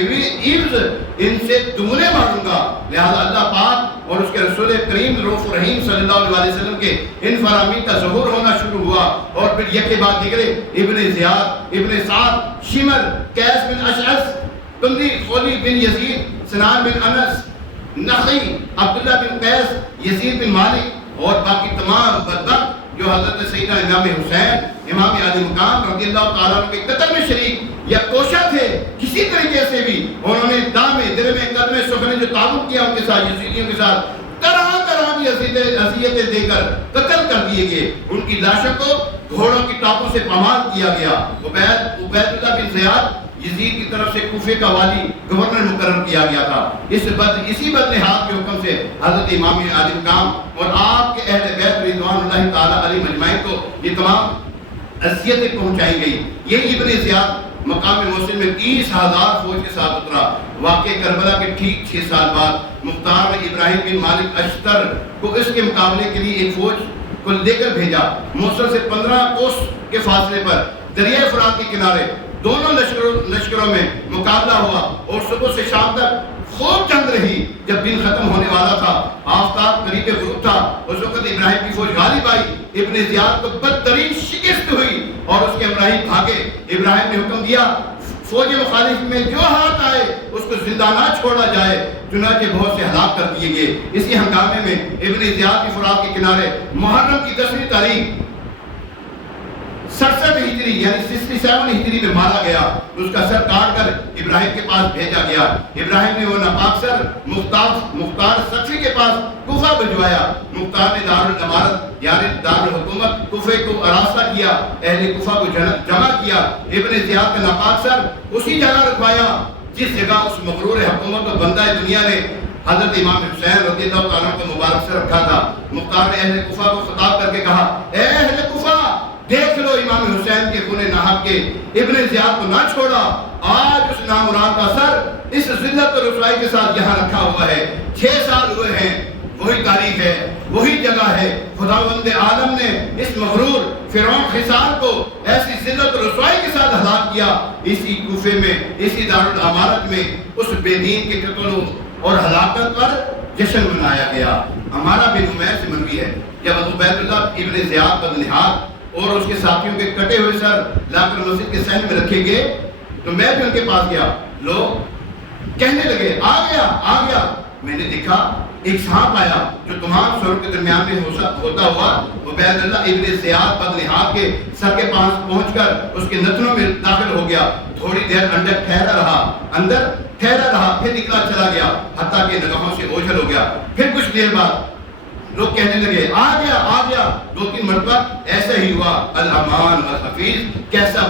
عوض ان سے دگنے ماروں گا۔ لہذا اللہ پاک اور اس کے رسول کریم رؤوف رحیم صلی اللہ علیہ وسلم کے ان فرامین کا ظہور ہونا شروع ہوا، اور پھر یک بعد دیگرے ابن زیاد، ابن سعد، شمر، قیس بن اشعث، تندی، خولی بن یزید، سنان بن انس، نخی، عبداللہ بن قیس، یزید بن مالک، اور باقی تمام بدبخت جو حضرت سیدنا امام حسین امام علی مقام رضی اللہ تعالیٰ عنہ کے قتل میں شریک یا کوشا تھے، کسی طریقے سے بھی انہوں نے دامے درمے قدمے سخنے جو تعاون کیا ان کے ساتھ، یزیدیوں کے ساتھ طرح طرح کی اذیتیں دے کر قتل کر دیے گئے۔ ان کی لاشوں کو گھوڑوں کی ٹاپوں سے پامال کیا گیا۔ عبید اللہ بن زیاد یزید کی طرف سے کوفے کا والی گورنر مقرر کیا گیا تھا۔ اسی بدنہاد کے حکم سے حضرت امام علی مقام اور آپ کے اہل بیت رضوان اللہ تعالی علیہ مجمعین کو یہ تمام اذیتیں پہنچائی گئی۔ یہ ابن زیاد مقام موصل میں 30,000 فوج کے ساتھ اترا۔ واقع کربلا کے ٹھیک 6 سال بعد مختار نے ابراہیم بن مالک اشتر کو اس کے مقابلے کے لیے ایک فوج کو لے کر بھیجا۔ موصل سے 15 کوس کے فاصلے پر دریائے فرات کے کنارے دونوں لشکروں میں مقابلہ ہوا، اور صبح سے شام تک خوب جنگ رہی۔ جب دن ختم ہونے والا تھا، آفتاب قریب غروب تھا، اس وقت ابراہیم کی فوج غالب آئی۔ ابن زیاد کو بدترین شکست ہوئی اور اس کے ابراہیم بھاگے۔ ابراہیم نے حکم دیا فوج مخالف میں جو ہاتھ آئے اس کو زندہ نہ چھوڑا جائے، چنانچہ بہت سے ہلاک کر دیے گئے۔ اسی ہنگامے میں ابن زیاد کی فرات کے کنارے محرم کی 10ویں تاریخ 67 ہجری یعنی 67 ہجری میں مارا گیا۔ اس کا سر کاٹ کر ابراہیم کے پاس بھیجا گیا۔ ابراہیم نے وہ ناپاک سر مختار سقفی کے پاس کوفہ بھجوایا۔ مختار نے دارالامارت یعنی دارالحکومت کوفے کو اراستہ کیا، اہل کوفہ کو جمع کیا۔ ابن زیاد کا ناپاک سر اسی جگہ رکھوایا جس جگہ اس مغرور حکومت و بندہ دنیا نے حضرت امام حسین رضی اللہ تعالیٰ کا مبارک سر رکھا تھا۔ مختار نے اہل کوفہ کو خطاب کر کے کہا، اے اہل کوفہ، دیکھ لو امام حسین کے خون ناحق کے ابن زیاد کو نہ چھوڑا۔ آج اس نامراد کا سر اس ذلت اور رسوائی کے ساتھ یہاں رکھا ہوا ہے۔ 6 سال ہوئے ہیں، وہی تاریخ ہے، وہی جگہ ہے۔ خداوند عالم نے اس مغرور فرعون خسان کو ایسی ذلت اور رسوائی کے ساتھ ہلاک کیا۔ اسی کوفے میں، اسی دارالامارت میں اس بے دین کے قتل اور ہلاکت پر جشن منایا گیا۔ ہمارا بن عمیر سے مروی ہے، جب عبید اللہ ابن زیاد بدنہاد اور اس کے ساتھیوں کے کٹے ہوئے سر لا کر مسجد کے صحن میں رکھے گئے تو میں بھی ان کے پاس گیا۔ لوگ کہنے لگے، آ گیا آ گیا۔ میں نے دیکھا ایک سانپ آیا جو تمام سروں کے درمیان میں ہوتا ہوا عبید اللہ ابن زیاد بدنہاد کے سر کے پاس پہنچ کر اس کے نتنوں میں داخل ہو گیا۔ تھوڑی دیر اندر ٹھہرا رہا، پھر نکلا چلا گیا، حتیٰ کہ نگاہوں سے اوجھل ہو گیا۔ پھر کچھ دیر بعد لوگ کہنے لگے، آ گیا۔ 2-3 مرتبہ ایسا ہی ہوا۔ الامان والحفیظ، کیسا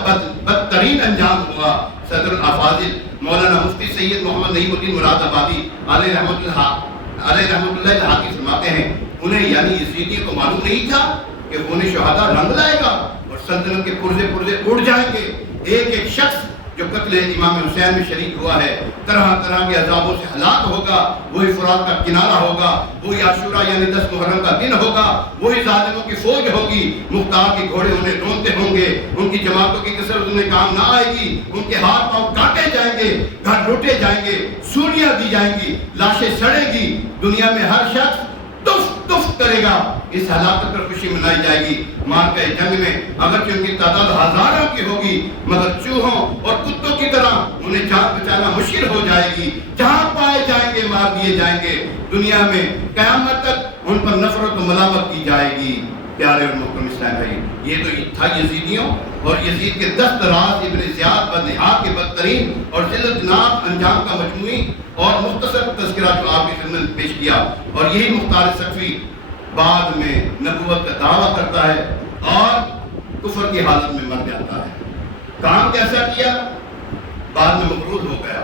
بدترین انجام ہوا۔ صدر الافاضل مولانا مفتی سید محمد نعیم الدین مراد آبادی علیہ رحمۃ اللہ الحاقی فرماتے ہیں، انہیں یعنی یزیدیوں کو معلوم نہیں تھا کہ انہیں شہداء رنگ لائے گا اور سلطنت کے پرزے اڑ جائیں گے۔ ایک شخص جو قتل امام حسین میں شریک ہوا ہے طرح طرح کے عذابوں سے ہلاک ہوگا۔ وہی فرات کا کنارہ ہوگا، وہی عاشوراء یعنی 10 محرم کا دن ہوگا، وہی ظالموں کی فوج ہوگی۔ مختار کے گھوڑے انہیں ڈھونڈتے ہوں گے، ان کی جماعتوں کی کثرت انہیں کام نہ آئے گی، ان کے ہاتھ پاؤں کاٹے جائیں گے، گھر لوٹے جائیں گے، سولیاں دی جائیں گی، لاشیں سڑے گی۔ دنیا میں ہر شخص تف کرے گا۔ اس ہلاکت پر خوشی منائی جائے گی۔ مارکہ جنگ میں اگرچہ ان کی تعداد ہزاروں کی ہوگی، مگر چوہوں اور کتوں کی طرح انہیں جان بچانا مشکل ہو جائے گی۔ جہاں پائے جائیں گے مار دیے جائیں گے۔ دنیا میں قیامت تک ان پر نفرت و ملامت کی جائے گی۔ پیارے اور محترم اسلام بھائی، یہ تو تھا یزیدیوں اور یزید کے 10 راز ابن زیاد بدنہاد کے بدترین اور ذلت ناک انجام کا مجموعی اور مختصر تذکرہ جو آپ کی خدمت میں پیش کیا۔ اور یہی مختار سقفی بعد میں نبوت کا دعویٰ کرتا ہے اور کفر کی حالت میں مر جاتا ہے۔ کام کیسا کیا؟ بعد میں مغرور ہو گیا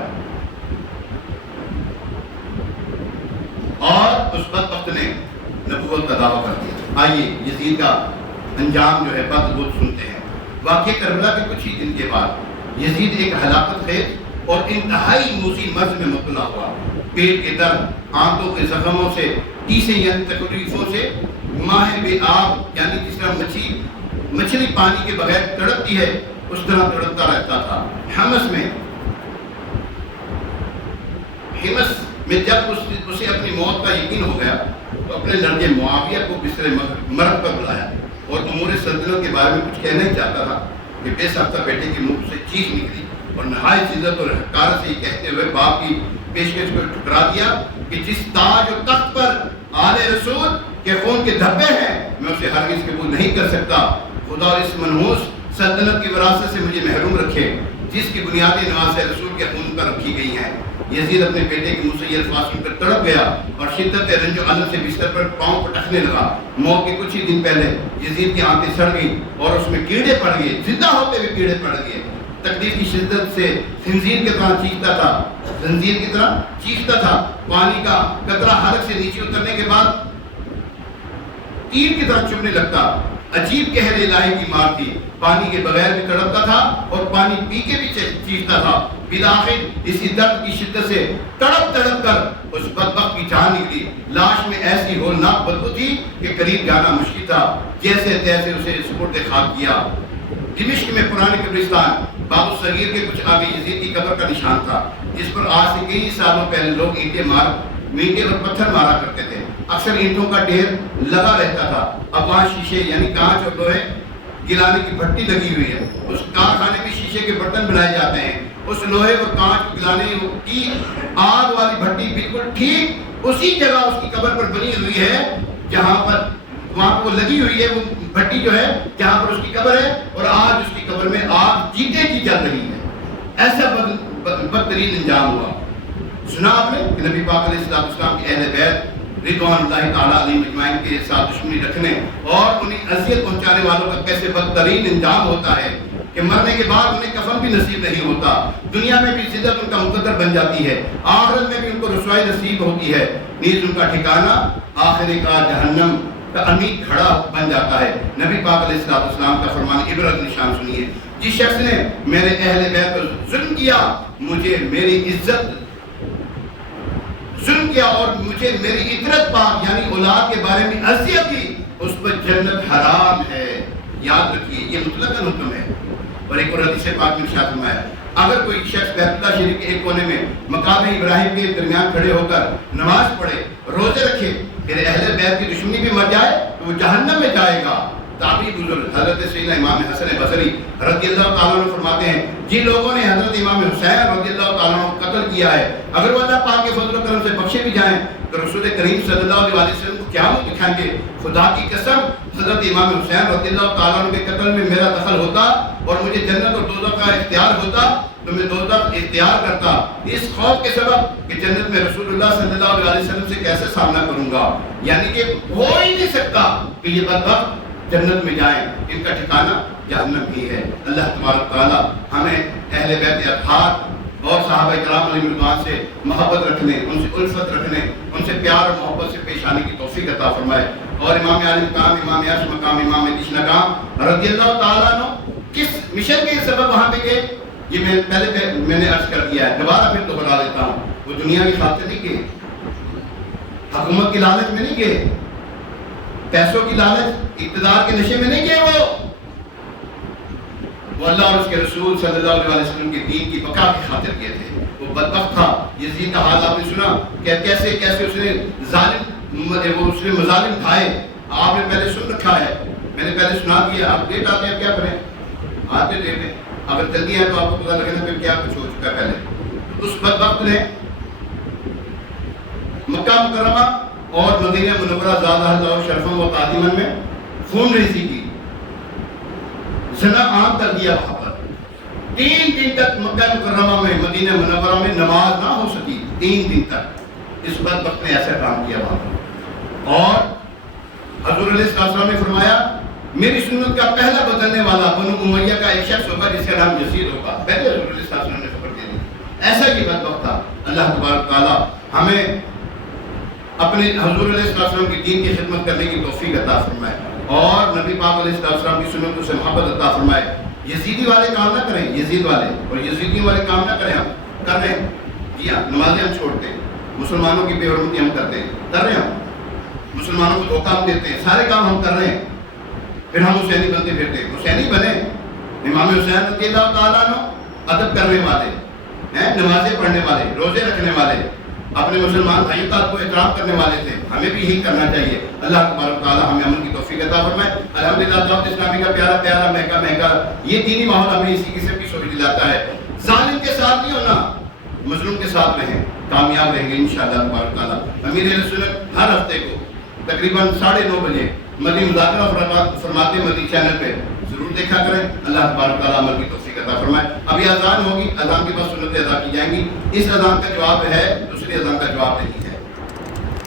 اور اس بدبخت نے نبوت کا دعویٰ کر دیا۔ آئیے یزید کا انجام جو ہے بدبخت سنتے ہیں۔ واقعہ کربلا کے کچھ ہی دن کے بعد یزید ایک ہلاکت خیز اور انتہائی موذی مرض میں مبتلا ہوا۔ پیٹ کے درد، آنتوں کے زخموں سے، ٹیسیں یعنی تکلیفوں سے ماہ بے آب یعنی جس طرح مچھلی پانی کے بغیر تڑپتی ہے اس طرح تڑپتا رہتا تھا۔ حمص میں جب اسے اپنی موت کا یقین ہو گیا تو اپنے لڑکے معاویہ کو بستر مرگ پر بلایا اور امور سلطنت کے بارے میں کچھ کہنا ہی چاہتا تھا کہ بے ساختہ بیٹے کے منہ سے چیخ نکلی اور نہایت عزت اور حقارت سے یہ کہتے ہوئے باپ کی پیشکش کو ٹھکرا دیا کہ جس تاج اور تخت پر آل رسول کے خون کے دھبے ہیں میں اسے ہرگز قبول نہیں کر سکتا۔ خدا اور اس منحوس سلطنت کی وراثت سے مجھے محروم رکھے جس کی بنیادی نواز رسول کے خون پر رکھی گئی ہیں۔ یزید اپنے بیٹے کے منہ سے یہ الفاظ سن کر تڑپ گیا اور شدت رنج و الم سے بستر پر پاؤں پٹکنے لگا۔ موت کے کچھ ہی دن پہلے یزید کی آنکھیں سڑ گئیں اور اس میں کیڑے پڑ گئے، زندہ ہوتے ہوئے کیڑے پڑ گئے۔ تکلیف کی شدت سے خنزیر کی طرح چیختا تھا۔ پانی کا قطرہ حلق سے نیچے اترنے کے بعد تیر کی طرح چبھنے لگتا۔ عجیب قہر الہی کی مار تھی، پانی کے بغیر بھی تڑپتا تھا اور پانی پی کے بھی چیختا تھا۔ بالآخر اسی درد کی شدت سے تڑپ کر اس بدبخت کی جان نکلی۔ لاش میں ایسی ہولناک بدبو تھی کہ قریب جانا مشکل تھا۔ جیسے تیسے اسے سپرد خاک کیا۔ دمشق میں پرانے قبرستان باب الصغیر کے کچھ آگے یزید کی قبر کا نشان تھا جس پر آج سے کئی سالوں پہلے لوگ اینٹیں اور پتھر مارا کرتے تھے۔ اکثر اینٹوں کا ڈھیر لگا رہتا تھا۔ اب وہاں شیشے یعنی کانچ اور لوہے گلانے کی بھٹی لگی ہوئی ہے۔ اس کارخانے میں شیشے کے برتن بنائے جاتے ہیں۔ اس لوہے اور کانچ کو گلانے کی آگ والی بھٹی بالکل ٹھیک اسی جگہ اس کی قبر پر بنی ہوئی ہے جہاں پر وہاں وہ لگی ہوئی ہے، وہ بھٹی جو ہے جہاں پر اس کی قبر ہے، اور آج اس کی قبر میں آگ جیتے کی جل رہی ہے۔ ایسا بدترین انجام ہوا۔ سنا آپ نے کہ نبی پاک علیہ السلام کی اہل بیت رضوان اللہ تعالیٰ علیہ مجمعین کے ساتھ دشمنی رکھنے اور انہیں اذیت پہنچانے والوں کا کیسے بدترین انجام ہوتا ہے کہ مرنے کے بعد انہیں کفن بھی نصیب نہیں ہوتا، دنیا میں بھی ذلت ان کا مقدر بن جاتی ہے، آخرت میں بھی ان کو رسوائی نصیب ہوتی ہے، نیز ان کا ٹھکانہ آخر کار جہنم کا عمیق کھڑا بن جاتا ہے۔ نبی پاک علیہ السلام کا فرمان عبرت نشان سنیے، جس شخص نے میرے اہل بیت پر ظلم کیا مجھے میری عزت ظلم کیا اور مجھے میری عطرت پاک یعنی اولاد کے بارے میں اذیت دی، اس پر جنت حرام ہے۔ یاد رکھیے یہ مطلقاً حکم ہے۔ اور ایک اور حدیث پاک میں ارشاد فرمایا اگر کوئی شخص بیت اللہ شریف کے ایک کونے میں مقام ابراہیم کے درمیان کھڑے ہو کر نماز پڑھے، روزے رکھے، پھر اہل بیت کی دشمنی بھی مر جائے تو وہ جہنم میں جائے گا۔ تابعی بزرگ حضرت سیدنا امام حسن بصری رضی اللہ تعالیٰ عنہ فرماتے ہیں جن لوگوں نے حضرت امام حسین رضی اللہ تعالیٰ عنہ کو قتل کیا ہے اگر وہ اللہ پاک کے فضل و کرم سے بخشے بھی جائیں تو رسول کریم صلی اللہ علیہ وسلم کو کیا منہ دکھائیں گے؟ خدا کی قسم حضرت امام حسین رضی اللہ تعالیٰ عنہ کے قتل میں میرا دخل ہوتا اور مجھے جنت اور دوزخ کا اختیار ہوتا تو میں دوزخ اختیار کرتا، اس خوف کے سبب کہ جنت میں رسول اللہ صلی اللہ علیہ وسلم سے کیسے سامنا کروں گا، یعنی کہ ہو ہی نہیں سکتا کہ یہ بدبخت جنت میں جائیں، ان کا ٹھکانہ جہنم بھی ہے۔ اللہ تبارک تعالیٰ ہمیں اہل بیت اطہار اور صحابہ کرام علیہ رضوان سے محبت رکھنے، ان سے الفت رکھنے، ان سے پیار اور محبت سے پیش آنے کی توفیق عطا فرمائے۔ اور امام علی مقام، امام عرش مقام، امام عدیش مقام رضی اللہ تعالیٰ عنہ کس مشن کے سبب وہاں پہ گئے یہ میں نے عرض کر دیا ہے، دوبارہ پھر دوہرا دیتا ہوں۔ وہ دنیا کی خاطر نہیں گئے، حکومت کی لالچ میں نہیں گئے، پیسوں کی لالچ اقتدار کے نشے میں نہیں گئے، وہ اللہ اور اس کے رسول صلی اللہ علیہ وسلم کے دین کی بقا کی خاطر گئے تھے۔ وہ بدبخت تھا، یزید کا حال آپ نے سنا کہ کیسے کیسے اس نے مظالم ڈھائے، آپ نے پہلے سن رکھا ہے، میں نے پہلے سنا دیا۔ آپ ڈیٹ آتے ہیں کیا کریں، آتے ڈیٹ ہیں، اگر جلدی ہے تو آپ کو پتا لگے نا پھر کیا کچھ ہو چکا ہے۔ پہلے اس بدبخت نے مکہ مکرمہ اور مدینہ منورہ زادہ اللہ شرفم و تعظیماً میں خون ریزی کی، زنا عام کر دیا۔ وہاں پر 3 دن تک مکہ مکرمہ میں مدینہ منورہ میں نماز نہ ہو سکی، 3 دن تک اس بدبخت نے ایسا کام کیا وہاں پر۔ اور حضور علیہ السلام نے فرمایا میری سنت کا پہلا بدلنے والا بنو امیہ کا ایک شخص ہوگا جس کا نام یزید ہوگا، پہلے حضور علیہ السلام نے خبر دے دی۔ ایسا ہی بدبخت تھا۔ اللہ تبارک تعالیٰ ہمیں اپنے حضور علیہ السلام کی دین کی خدمت کرنے کی توفیق عطا فرمائے اور نبی پاک علیہ السلام کی سنتوں سے محبت عطا فرمائے۔ یزیدی والے کام نہ کریں، یزید والے اور یزیدی والے کام نہ کریں، ہم کر رہے ہیں، جی ہاں، نمازیں ہم چھوڑتے ہیں، مسلمانوں کی بے حرمتی ہم کرتے ہیں، کر رہے ہیں ہم، مسلمانوں کو دھوکہ ہم دیتے ہیں، سارے کام ہم کر رہے ہیں، پھر ہم حسینی بنتے پھرتے ہیں۔ حسینی بنے، امام حسین رضی اللہ تعالیٰ عنہ ادب کرنے والے ہیں، نمازیں پڑھنے والے، روزے رکھنے والے، اپنے مسلمان بھائیوں کا کو احترام کرنے والے تھے، ہمیں بھی یہی کرنا چاہیے۔ اللہ تبارک تعالیٰ ہمیں عمل کی توفیق عطا فرمائے۔ الحمدللہ دعوت اسلامی کا پیارا پیارا مہنگا مہنگا یہ دینی ماحول ہمیں اسی قسم کی سوچ دلاتا ہے۔ ظالم کے ساتھ نہیں ہونا، مظلوم کے ساتھ رہیں، کامیاب رہیں گے انشاءاللہ تبارک تعالیٰ۔ امیر اہل سنت ہر ہفتے کو تقریباً 9:30 بجے مدنی مذاکرہ فرماتے مدنی چینل پہ ضرور دیکھا کریں۔ اللہ تبارک تعالیٰ عمل کی توفیق عطا فرمائے۔ ابھی اذان ہوگی، اذان کے بعد سنتیں ادا کی جائیں گی۔ اس اذان کا جواب ہے، دوسری اذان کا جواب نہیں ہے۔